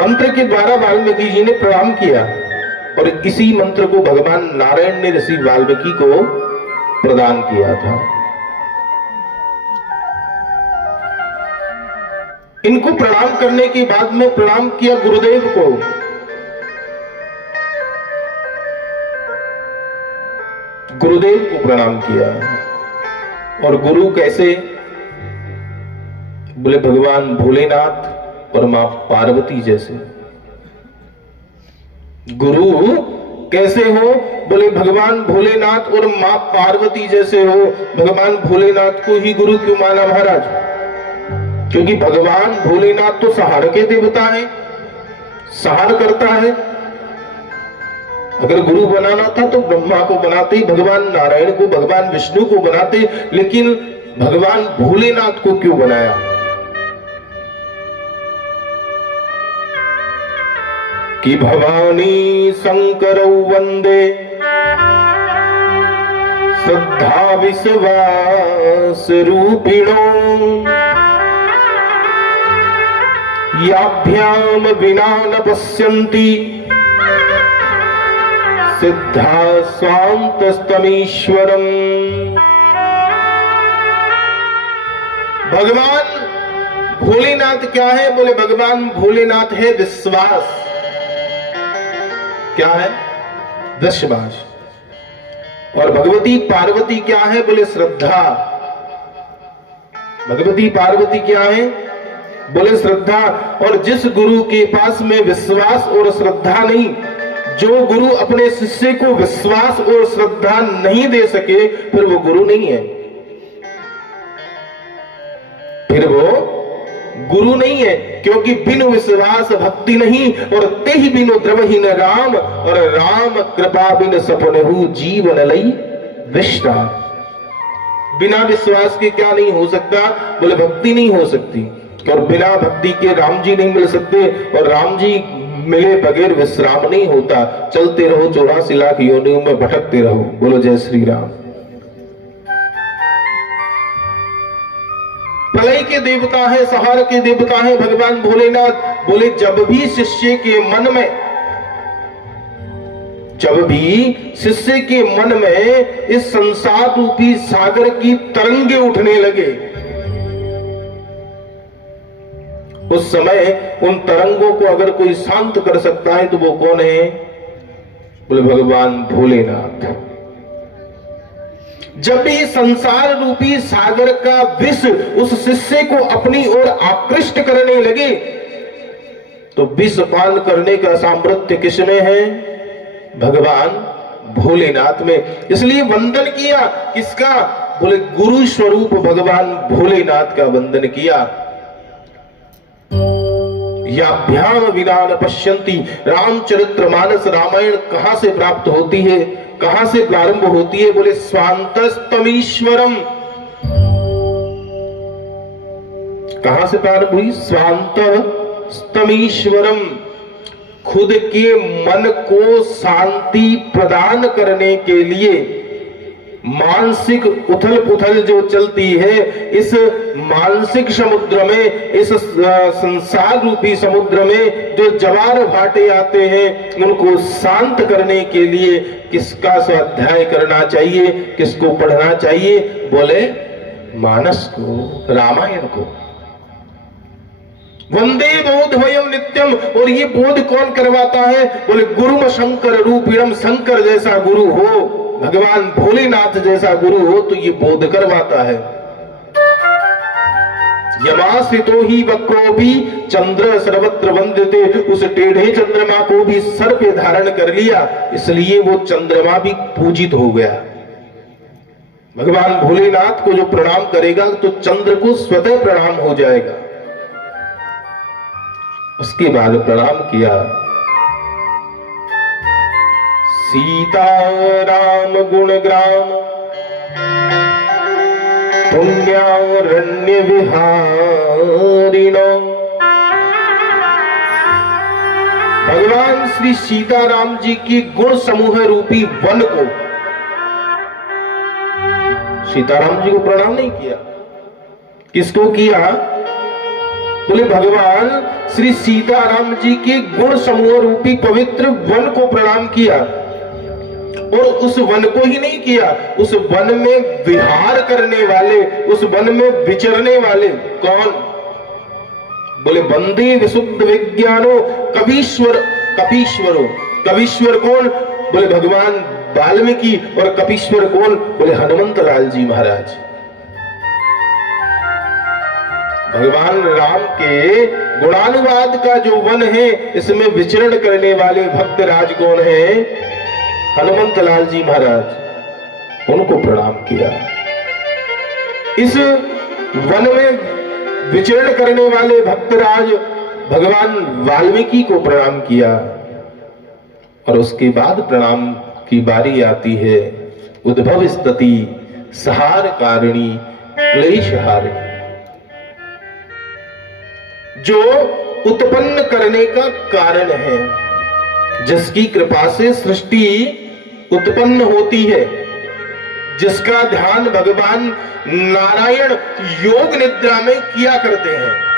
मंत्र के द्वारा वाल्मीकि जी ने प्रणाम किया, और इसी मंत्र को भगवान नारायण ने ऋषि वाल्मीकि को प्रदान किया था। इनको प्रणाम करने के बाद में प्रणाम किया गुरुदेव को। गुरुदेव को प्रणाम किया। और गुरु कैसे? बोले भगवान भोलेनाथ और मां पार्वती जैसे। गुरु कैसे हो? बोले भगवान भोलेनाथ और मां पार्वती जैसे हो। भगवान भोलेनाथ को ही गुरु क्यों माना महाराज? क्योंकि भगवान भोलेनाथ तो सहार के देवता हैं, सहार करता है। अगर गुरु बनाना था तो ब्रह्मा को बनाते, भगवान नारायण को, भगवान विष्णु को बनाते, लेकिन भगवान भोलेनाथ को क्यों बनाया? कि भवानी शंकर वंदे श्रद्धा विश्वास रूपिणो याभ्याम विना न पश्यन्ति सिद्धा स्वान्तस्तमीश्वरम्। भगवान भोलेनाथ क्या है? बोले भगवान भोलेनाथ है विश्वास। क्या है? विश्वास। और भगवती पार्वती क्या है? बोले श्रद्धा। भगवती पार्वती क्या है? बोले श्रद्धा। और जिस गुरु के पास में विश्वास और श्रद्धा नहीं, जो गुरु अपने शिष्य को विश्वास और श्रद्धा नहीं दे सके, फिर वो गुरु नहीं है, फिर वो गुरु नहीं है, क्योंकि बिनु विश्वास भक्ति नहीं, और ते ही बिनु द्रवहीन राम, और राम कृपा बिन सपनहु जीवन लई विश्राम। बिना विश्वास के क्या नहीं हो सकता? बोले भक्ति नहीं हो सकती, और बिना भक्ति के राम जी नहीं मिल सकते, और राम जी मिले बगैर विश्राम नहीं होता। चलते रहो 84 लाख योनियों में भटकते रहो। बोलो जय श्री राम। प्रलय के देवता है, सहार के देवता है भगवान भोलेनाथ। बोले जब भी शिष्य के मन में, जब भी शिष्य के मन में इस संसार रूपी सागर की तरंगे उठने लगे, उस समय उन तरंगों को अगर कोई शांत कर सकता है तो वो कौन है? बोले भगवान भोलेनाथ। जब भी संसार रूपी सागर का विष उस शिष्य को अपनी ओर आकृष्ट करने लगे, तो विष पान करने का सामर्थ्य किसमें है? भगवान भोलेनाथ में। इसलिए वंदन किया किसका? बोले गुरु स्वरूप भगवान भोलेनाथ का वंदन किया। याभ्याम विना न पश्यन्ति। रामचरितमानस रामायण कहां से प्राप्त होती है, कहां से प्रारंभ होती है? बोले स्वांतस्तमीश्वरम। कहां से प्रारंभ हुई? स्वांतस्तमीश्वरम। खुद के मन को शांति प्रदान करने के लिए मानसिक उथल पुथल जो चलती है, इस मानसिक समुद्र में, इस संसार रूपी समुद्र में जो जवार भाटे आते हैं, उनको शांत करने के लिए किसका स्वाध्याय करना चाहिए, किसको पढ़ना चाहिए? बोले मानस को, रामायण को। वंदे बोधवयम नित्यम। और ये बोध कौन करवाता है? बोले गुरुम शंकर रूपिणम। शंकर जैसा गुरु हो, भगवान भोलेनाथ जैसा गुरु हो तो ये बोध करवाता है। यमाश्रितो ही वक्रो भी चंद्र सर्वत्र वंदिते। उस टेढ़े चंद्रमा को भी सर पे धारण कर लिया, इसलिए वो चंद्रमा भी पूजित हो गया। भगवान भोलेनाथ को जो प्रणाम करेगा तो चंद्र को स्वतः प्रणाम हो जाएगा। उसके बाद प्रणाम किया। सीता राम गुणग्राम पुण्यारण्य विहारिणो। भगवान श्री सीताराम जी की गुण समूह रूपी वन को, सीताराम जी को प्रणाम नहीं किया, किसको किया? बोले भगवान श्री सीताराम जी के गुण समूह रूपी पवित्र वन को प्रणाम किया। और उस वन को ही नहीं किया, उस वन में विहार करने वाले, उस वन में विचरने वाले कौन? बोले वंदे विशुद्ध विज्ञानो कपीश्वर। कपीश्वरो, कपीश्वर कौन? बोले भगवान वाल्मीकि। और कपीश्वर कौन? बोले हनुमंत लाल जी महाराज। भगवान राम के गुणानुवाद का जो वन है, इसमें विचरण करने वाले भक्त राज कौन है? हनुमंत लाल जी महाराज। उनको प्रणाम किया। इस वन में विचरण करने वाले भक्तराज भगवान वाल्मीकि को प्रणाम किया। और उसके बाद प्रणाम की बारी आती है उद्भव स्तति सहार कारिणी क्लेश हारिणी। जो उत्पन्न करने का कारण है, जिसकी कृपा से सृष्टि उत्पन्न होती है, जिसका ध्यान भगवान नारायण योग निद्रा में किया करते हैं।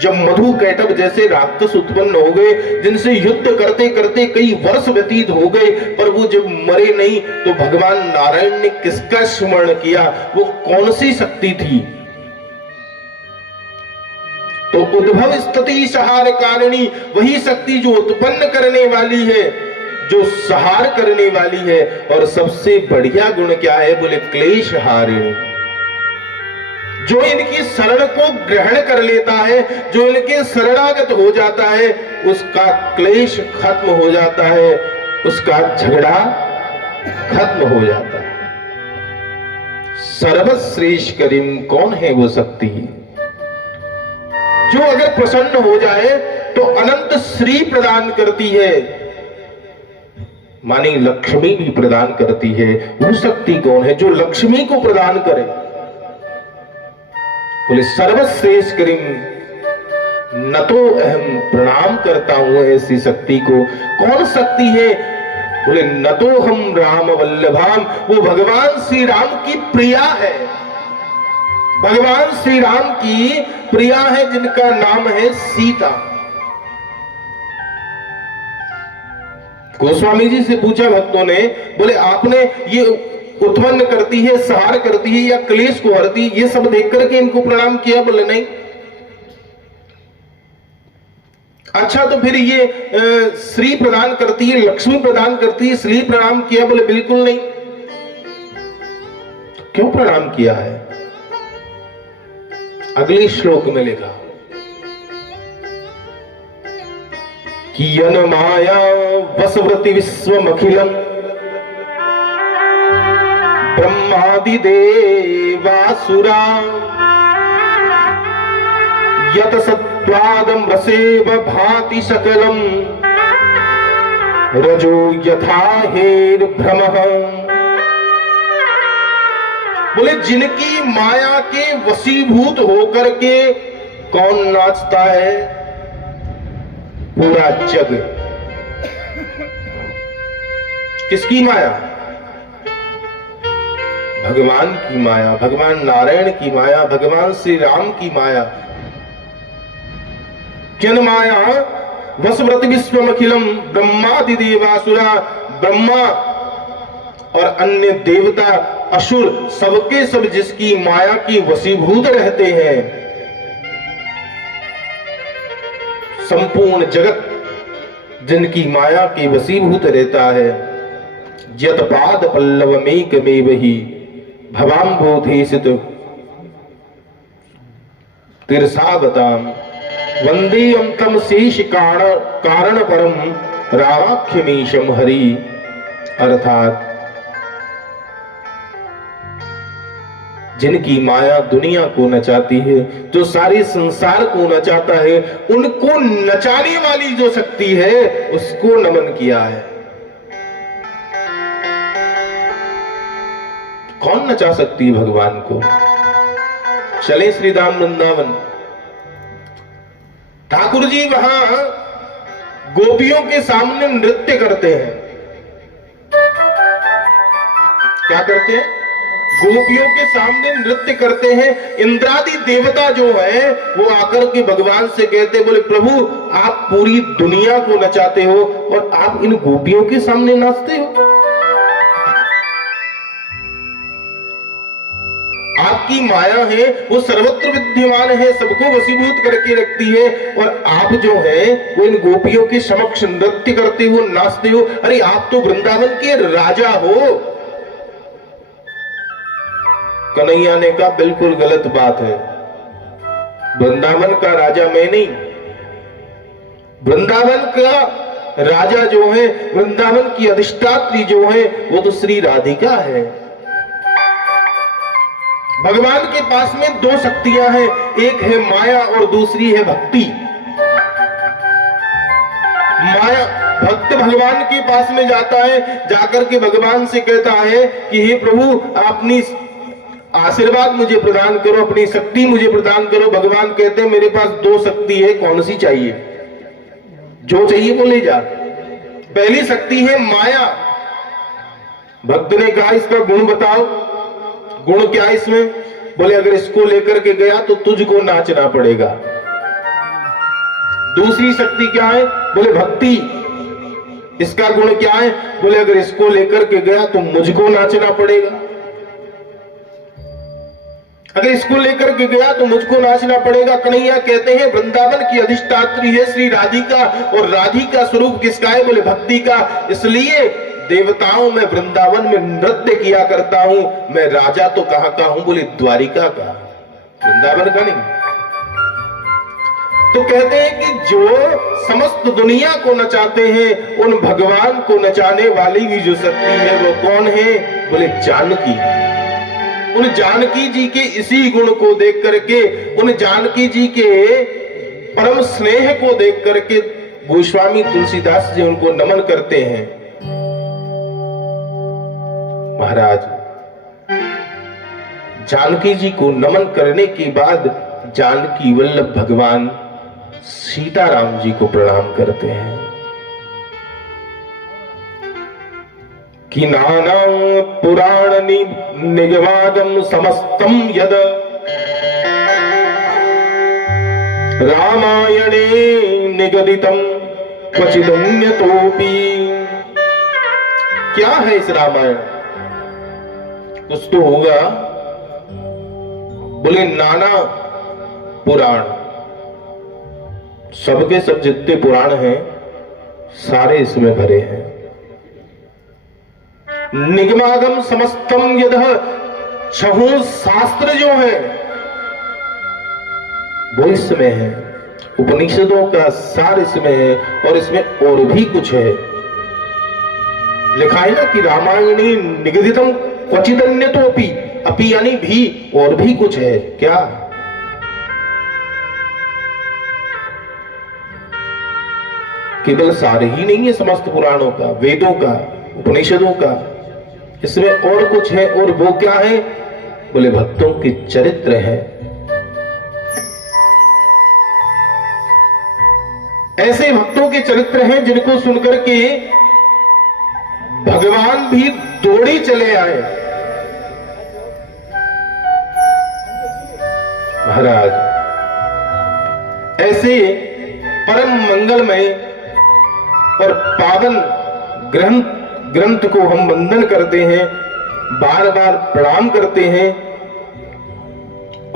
जब मधु कैटभ जैसे राक्षस उत्पन्न हो गए, जिनसे युद्ध करते करते कई वर्ष व्यतीत हो गए, पर वो जब मरे नहीं, तो भगवान नारायण ने किसका स्मरण किया? वो कौन सी शक्ति थी? तो उद्भव स्तति सहार कारिणी, वही शक्ति जो उत्पन्न करने वाली है, जो सहार करने वाली है। और सबसे बढ़िया गुण क्या है? बोले क्लेश हारिणी। जो इनकी शरण को ग्रहण कर लेता है, जो इनके शरणागत हो जाता है, उसका क्लेश खत्म हो जाता है, उसका झगड़ा खत्म हो जाता है। सर्वश्रेष्ठ करीम कौन है वो शक्ति? जो अगर प्रसन्न हो जाए तो अनंत श्री प्रदान करती है, मानी लक्ष्मी भी प्रदान करती है। वो शक्ति कौन है जो लक्ष्मी को प्रदान करे? बोले सर्वश्रेष्ठ करीम न तो अहम प्रणाम करता हूं ऐसी शक्ति को। कौन शक्ति है? बोले न तो हम राम वल्लभाम, वो भगवान श्री राम की प्रिया है। भगवान श्री राम की प्रिया है जिनका नाम है सीता। गोस्वामी जी से पूछा भक्तों ने, बोले आपने ये उत्पन्न करती है, सहार करती है या क्लेश को हरती, ये सब देख करके इनको प्रणाम किया? बोले नहीं। अच्छा तो फिर ये श्री प्रदान करती है, लक्ष्मी प्रदान करती है, इसलिए प्रणाम किया? बोले बिल्कुल नहीं। क्यों प्रणाम किया है? अगले श्लोक में लिखा, कियन माया वसवृति विश्वमखिलम ब्रह्मादि देवासुरा यत सत्वादम रसेव भाति सकलम रजो यथा हेर भ्रमः। बोले जिनकी माया के वशीभूत होकर के कौन नाचता है? पूरा जग। किसकी माया? भगवान की माया, भगवान नारायण की माया, भगवान श्री राम की माया। किन माया वसव्रति विश्वमखिलम ब्रह्मादि देवासुरा, ब्रह्मा और अन्य देवता असुर सबके सब जिसकी माया की वशीभूत रहते हैं, संपूर्ण जगत जिनकी माया के वशीभूत रहता है। यत पाद पल्लवमेकमेव ही भवाम्बोधेसित तिरसागताम वंदेयम तम शेष कारण परम रावाख्यमीशम हरि। अर्थात जिनकी माया दुनिया को नचाती है, जो सारे संसार को नचाता है, उनको नचाने वाली जो शक्ति है उसको नमन किया है। कौन नचा सकती है भगवान को? चले श्री राम वृंदावन। ठाकुर जी वहां गोपियों के सामने नृत्य करते हैं। क्या करते हैं? गोपियों के सामने नृत्य करते हैं। इंद्रादि देवता जो है वो आकर के भगवान से कहते, बोले प्रभु आप पूरी दुनिया को नचाते हो और आप इन गोपियों के सामने नाचते हो। आपकी माया है वो सर्वत्र विद्यमान है, सबको वशीभूत करके रखती है, और आप जो है वो इन गोपियों के समक्ष नृत्य करते हो, नाचते हो। अरे आप तो वृंदावन के राजा हो। कन्हैया ने कहा बिल्कुल गलत बात है, वृंदावन का राजा मैं नहीं, वृंदावन का राजा जो है, वृंदावन की अधिष्ठात्री जो है वो तो श्री राधिका है। भगवान के पास में दो शक्तियां हैं, एक है माया और दूसरी है भक्ति। माया भक्त भगवान के पास में जाता है, जाकर के भगवान से कहता है कि हे प्रभु अपनी आशीर्वाद मुझे प्रदान करो, अपनी शक्ति मुझे प्रदान करो। भगवान कहते हैं मेरे पास दो शक्ति है, कौन सी चाहिए? जो चाहिए वो ले जा। पहली शक्ति है माया। भक्त ने कहा इसका गुण बताओ। गुण क्या है इसमें? बोले अगर इसको लेकर के गया तो तुझको नाचना पड़ेगा। दूसरी शक्ति क्या है? बोले भक्ति। इसका गुण क्या है? बोले अगर इसको लेकर के गया तो मुझको नाचना पड़ेगा। अगर इसको लेकर के गया तो मुझको नाचना पड़ेगा। कन्हैया कहते हैं वृंदावन की अधिष्ठात्री है श्री राधिका, और राधिका स्वरूप किसका है? बोले भक्ति का। इसलिए देवताओं में वृंदावन में नृत्य किया करता हूं। मैं राजा तो कहां का हूं? बोले द्वारिका का, वृंदावन का नहीं। तो कहते हैं कि जो समस्त दुनिया को नचाते हैं, उन भगवान को नचाने वाली भी जो शक्ति है वो कौन है? बोले जानकी। उन जानकी जी के इसी गुण को देख करके, उन जानकी जी के परम स्नेह को देख करके गोस्वामी तुलसीदास जी उनको नमन करते हैं। महाराज जानकी जी को नमन करने के बाद जानकी वल्लभ भगवान सीताराम जी को प्रणाम करते हैं कि नाना पुराण निगमागम समस्तम यद रामायणे निगदितम क्वचिदन्यतोपि। क्या है इस रामायण? कुछ तो होगा। बोले नाना पुराण, सबके सब जितने पुराण हैं सारे इसमें भरे हैं। निगमागम समस्तम यदह, छहों शास्त्र जो है वो इसमें है, उपनिषदों का सार इसमें है, और इसमें और भी कुछ है। लिखा है ना कि रामायणी निगदितम क्वचिदन्यतोपि, अपि यानी भी, और भी कुछ है। क्या? केवल सार ही नहीं है समस्त पुराणों का, वेदों का, उपनिषदों का, इसमें और कुछ है। और वो क्या है? बोले भक्तों के चरित्र है। ऐसे भक्तों के चरित्र हैं जिनको सुनकर के भगवान भी दौड़े चले आए। महाराज ऐसे परम मंगलमय और पावन ग्रंथ को हम वंदन करते हैं, बार बार प्रणाम करते हैं,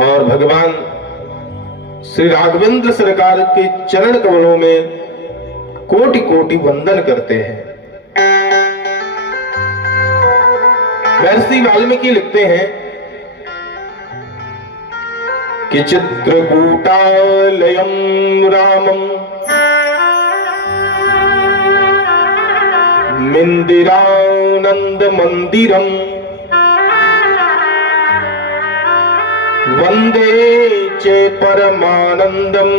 और भगवान श्री राघवेंद्र सरकार के चरण कमलों में कोटि कोटि वंदन करते हैं। महर्षि वाल्मीकि लिखते हैं कि चित्रकूटालयं रामं मिंदिरानंद मंदिरम वंदे चे परमानंदम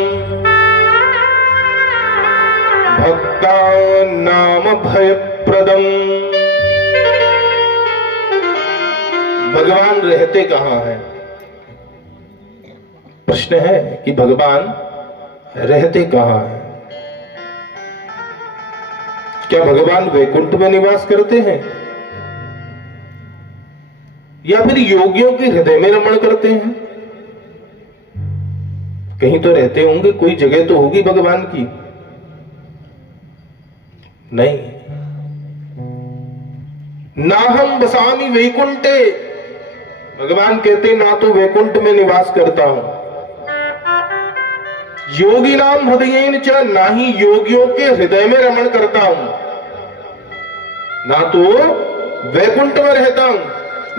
भक्तानाम भयप्रदम। भगवान रहते कहां हैं? प्रश्न है कि भगवान रहते कहां हैं? क्या भगवान वैकुंठ में निवास करते हैं, या फिर योगियों के हृदय में रमण करते हैं? कहीं तो रहते होंगे, कोई जगह तो होगी भगवान की। नहीं, ना हम बसामी वैकुंठे, भगवान कहते ना तो वैकुंठ में निवास करता हूं, योगी नाम हृदयेन च, ना ही योगियों के हृदय में रमण करता हूं। ना तो वैकुंठ में रहता हूं,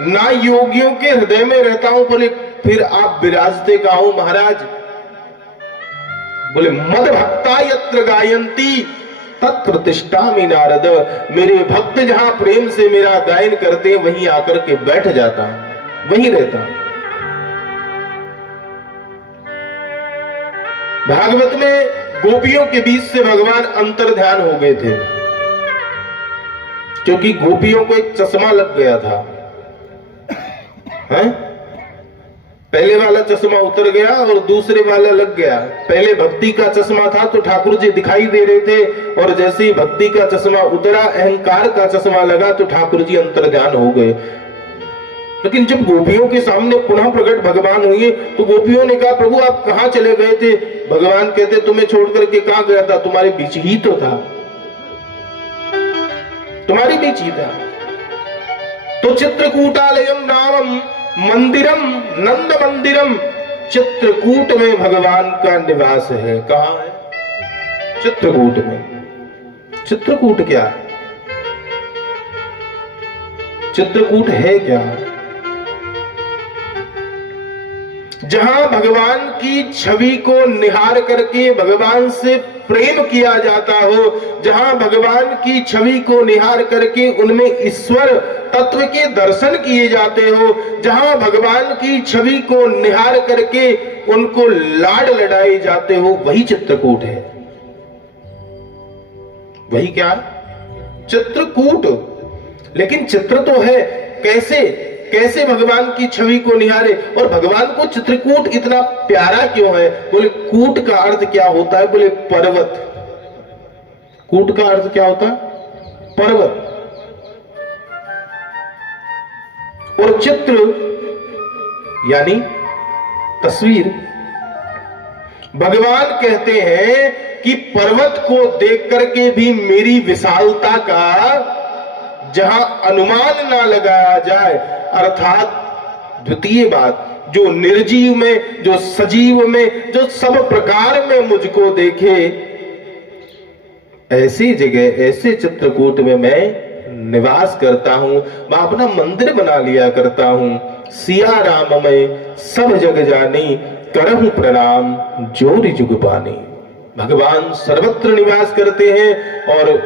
ना योगियों के हृदय में रहता हूं। बोले फिर आप विराजते कहां हो महाराज? बोले मद भक्ता यत्र गायंती तत्र तिष्ठामि नारद, मेरे भक्त जहां प्रेम से मेरा गायन करते हैं वहीं आकर के बैठ जाता हूं, वहीं रहता हूं। भागवत में गोपियों के बीच से भगवान अंतर्ध्यान हो गए थे, क्योंकि गोपियों को एक चश्मा लग गया था। हैं? पहले वाला चश्मा उतर गया और दूसरे वाला लग गया। पहले भक्ति का चश्मा था तो ठाकुर जी दिखाई दे रहे थे, और जैसे ही भक्ति का चश्मा उतरा, अहंकार का चश्मा लगा, तो ठाकुर जी अंतर्ध्यान हो गए। लेकिन जब गोपियों के सामने पुनः प्रकट भगवान हुए तो गोपियों ने कहा, प्रभु आप कहां चले गए थे? भगवान कहते, तुम्हें छोड़ करके कहां गया था? तुम्हारे बीच ही तो था, तुम्हारे बीच ही था। तो चित्रकूटालयम रामम मंदिरम नंद मंदिरम, चित्रकूट में भगवान का निवास है। कहां है? चित्रकूट में। चित्रकूट क्या? चित्रकूट है क्या? जहां भगवान की छवि को निहार करके, भगवान से प्रेम किया जाता हो, जहां भगवान की छवि को निहार करके उनमें ईश्वर तत्व के दर्शन किए जाते हो, जहां भगवान की छवि को निहार करके उनको लाड लड़ाए जाते हो, वही चित्रकूट है। वही क्या? चित्रकूट। लेकिन चित्र तो है, कैसे कैसे भगवान की छवि को निहारे। और भगवान को चित्रकूट इतना प्यारा क्यों है? बोले कूट का अर्थ क्या होता है? बोले पर्वत। कूट का अर्थ क्या होता है? पर्वत। और चित्र यानी तस्वीर। भगवान कहते हैं कि पर्वत को देख करके भी मेरी विशालता का जहां अनुमान ना लगाया जाए, अर्थात द्वितीय बात, जो निर्जीव में, जो सजीव में, जो सब प्रकार में मुझको देखे, ऐसी जगह, ऐसे चित्रकूट में मैं निवास करता हूं। मैं अपना मंदिर बना लिया करता हूं। सिया राम में सब जग जानी, करहूं प्रणाम जोरि जुग पानी। भगवान सर्वत्र निवास करते हैं और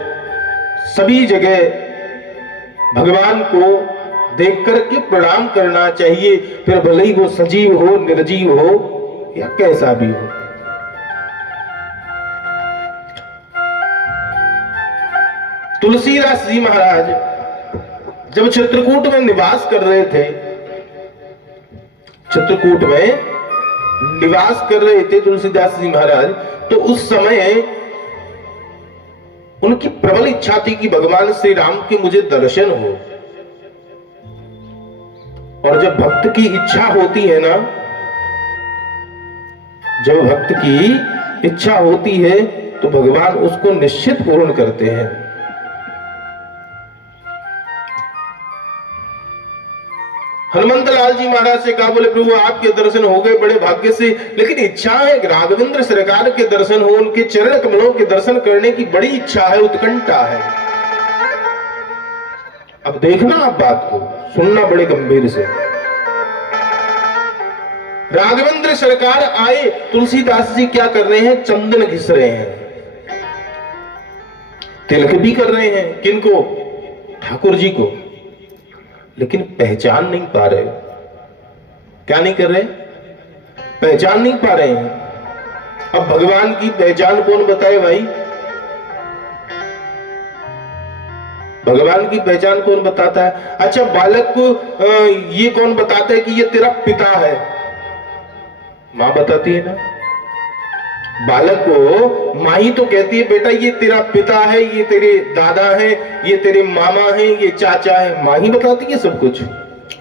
सभी जगह भगवान को देख करके प्रणाम करना चाहिए, फिर भले ही वो सजीव हो, निर्जीव हो या कैसा भी हो। तुलसीदास जी महाराज जब चित्रकूट में निवास कर रहे थे, चित्रकूट में निवास कर रहे थे तुलसीदास जी महाराज, तो उस समय उनकी प्रबल इच्छा थी कि भगवान श्री राम के मुझे दर्शन हो। और जब भक्त की इच्छा होती है ना, जब भक्त की इच्छा होती है तो भगवान उसको निश्चित पूर्ण करते हैं। हनुमंत लाल जी महाराज से कहा, बोले प्रभु आपके दर्शन हो गए बड़े भाग्य से, लेकिन इच्छा है कि राघवेंद्र सरकार के दर्शन हो, उनके चरण कमलों के दर्शन करने की बड़ी इच्छा है, उत्कंठा है। अब देखना आप बात को, सुनना बड़े गंभीर से। राघवेंद्र सरकार आए, तुलसीदास जी क्या कर रहे हैं? चंदन घिस रहे हैं, तिलक भी कर रहे हैं। किनको? ठाकुर जी को। लेकिन पहचान नहीं पा रहे। क्या नहीं कर रहे? पहचान नहीं पा रहे हैं। अब भगवान की पहचान कौन बताए भाई? भगवान की पहचान कौन बताता है? अच्छा, बालक को ये कौन बताता है कि ये तेरा पिता है? मां बताती है ना। बालक को मां ही तो कहती है, बेटा ये तेरा पिता है, ये तेरे दादा है, ये तेरे मामा है, ये चाचा है। मां ही बताती है सब कुछ।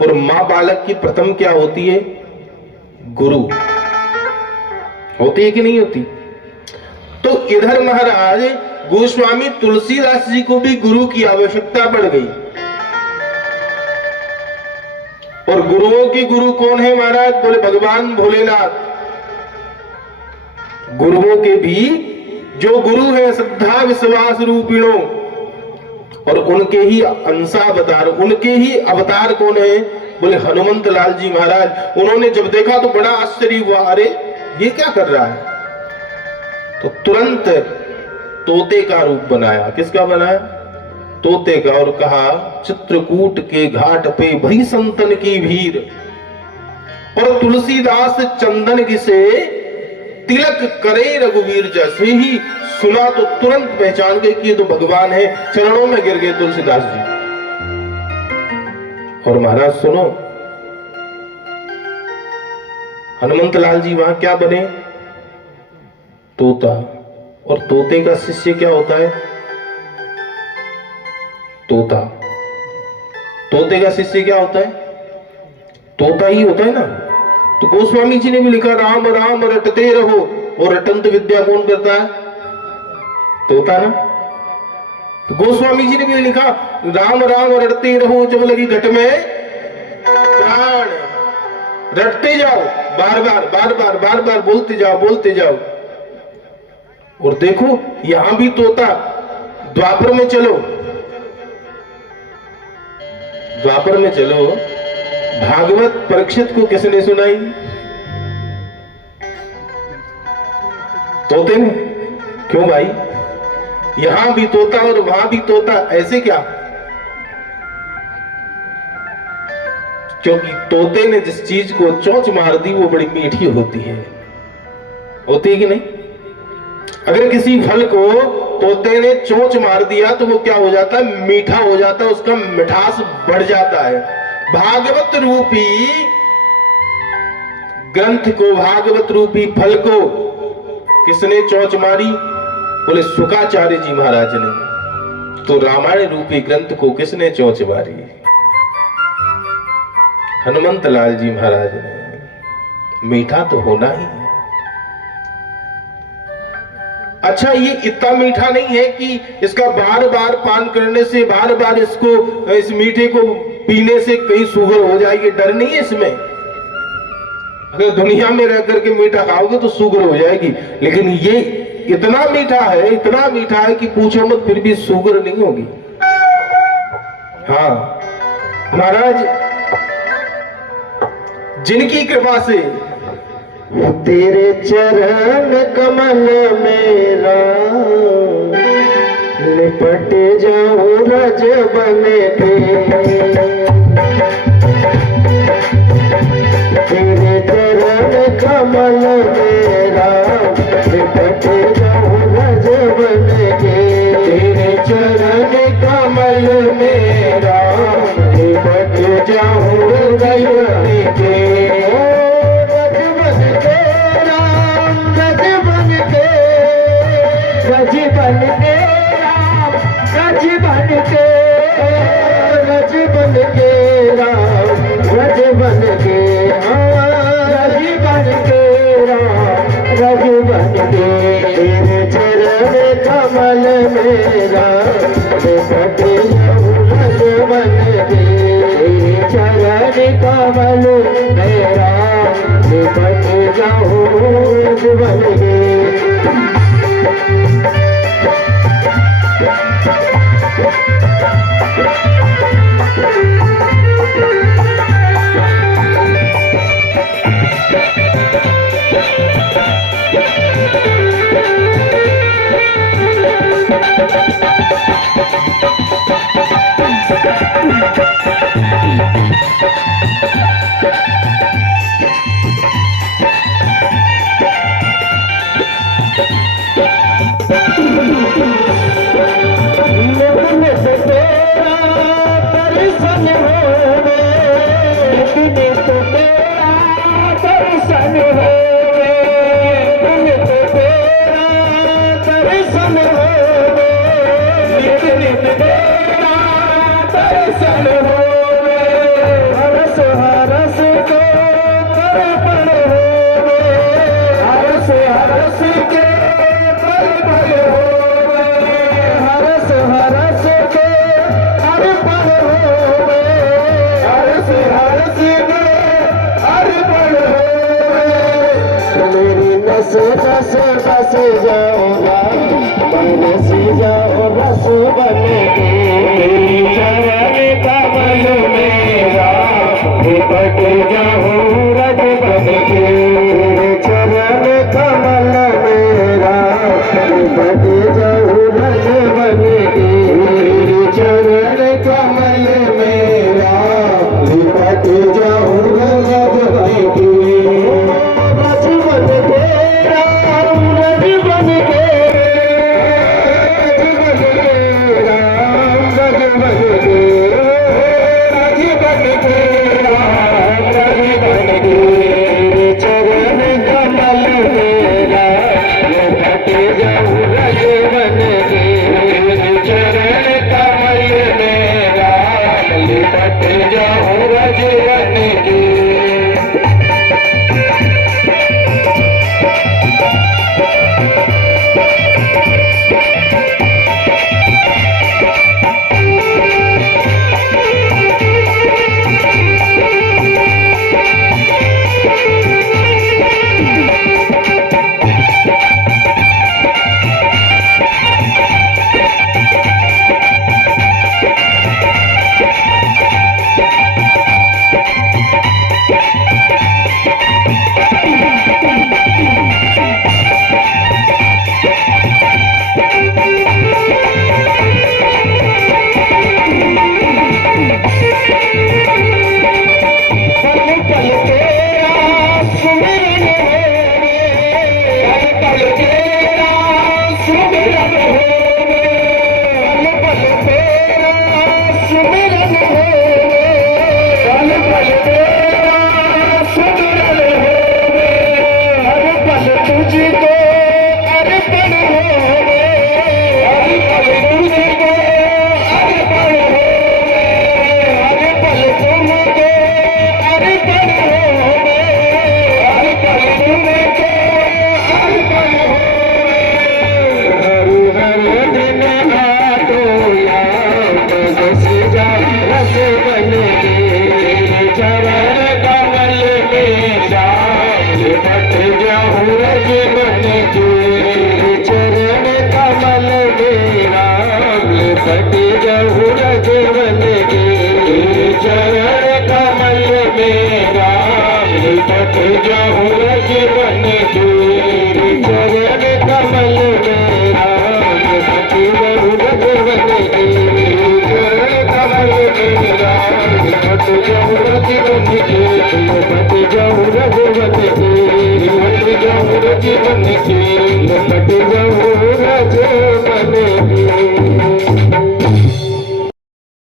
और मां बालक की प्रथम क्या होती है? गुरु होती है कि नहीं होती? तो इधर महाराज गोस्वामी तुलसीदास जी को भी गुरु की आवश्यकता पड़ गई। और गुरुओं के गुरु कौन है महाराज? बोले भगवान भोलेनाथ। गुरुओं के भी जो गुरु है श्रद्धा विश्वास रूपिणों, और उनके ही अंशावतार, उनके ही अवतार कौन है? बोले हनुमंत लाल जी महाराज। उन्होंने जब देखा तो बड़ा आश्चर्य हुआ, अरे ये क्या कर रहा है? तो तुरंत तोते का रूप बनाया। किसका बनाया? तोते का। और कहा, चित्रकूट के घाट पे भई संतन की भीड़, और तुलसीदास चंदन घिसे तिलक करे रघुवीर। जैसे ही सुना तो तुरंत पहचान गए कि ये तो भगवान है। चरणों में गिर गए तुलसीदास जी। और महाराज सुनो, हनुमंत लाल जी वहां क्या बने? तोता। और तोते का शिष्य क्या होता है? तोता। तोते का शिष्य क्या होता है? तोता ही होता है ना। तो गोस्वामी जी ने भी लिखा, राम राम रटते रहो। और रटंत विद्या कौन करता है? तोता ना। तो गोस्वामी जी ने भी लिखा, राम राम रटते रहो, जब लगी घट में प्राण। रटते जाओ, बार बार बार बार बार बार बोलते जाओ, बोलते जाओ। और देखो यहां भी तोता। द्वापर में चलो, द्वापर में चलो, भागवत परीक्षित को किसने सुनाई? तोते ने। क्यों भाई, यहां भी तोता और वहां भी तोता, ऐसे क्या? क्योंकि तोते ने जिस चीज को चोंच मार दी वो बड़ी मीठी होती है कि नहीं? अगर किसी फल को तोते ने चोंच मार दिया तो वो क्या हो जाता है? मीठा हो जाता है, उसका मिठास बढ़ जाता है। भागवत रूपी ग्रंथ को, भागवत रूपी फल को किसने चोंच मारी? बोले शुकाचार्य जी महाराज ने। तो रामायण रूपी ग्रंथ को किसने चोंच मारी? हनुमंत लाल जी महाराज ने। मीठा तो होना ही है। अच्छा, ये इतना मीठा नहीं है कि इसका बार बार पान करने से, बार बार इस मीठे को पीने से कहीं शुगर हो जाएगी, डर नहीं है इसमें। अगर दुनिया में रह करके मीठा खाओगे तो शुगर हो जाएगी, लेकिन ये इतना मीठा है, इतना मीठा है कि पूछो मत, फिर भी शुगर नहीं होगी। हाँ महाराज, जिनकी कृपा से तेरे चरण कमल मेरा लिपट जाऊं रज बन के, तेरे चरण कमल मेरा लिपट जाऊं रज बन के, तेरे चरण कमल मेरा लिपट जाऊं रज बन के। रज बन के राम, रज बन के, रज बन के राम, रज बन के, रज बन के राम, रज बन के। तेरे चरण कमल मेरा लिपट जाऊं रज बन के, तेरे चरण कमल मेरा लिपट जाऊं रज बन के। बस जाऊंगा, बरस जाओ रस बन के, चरण कमल मेरा लिपट जाऊं रज बन के, चरण कमल मेरा लिपट जाऊं रज बन के, चरण कमल मेरा लिपट जाऊं रज बन के। रज बन के निपट जाऊं रघुवन के चरण कमल में राम निपट जाऊं रघुवन के चरण कमल में राम निपट जाऊं रघुवन के चरण कमल में राम निपट जाऊं रघुवन के निपट जाऊं रघुवन के निपट जाऊं रघुवन के निपट जाऊं रघुवन के।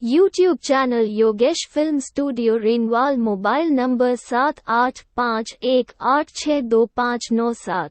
YouTube channel Yogesh Film Studio Ringwal, mobile number 7851862597।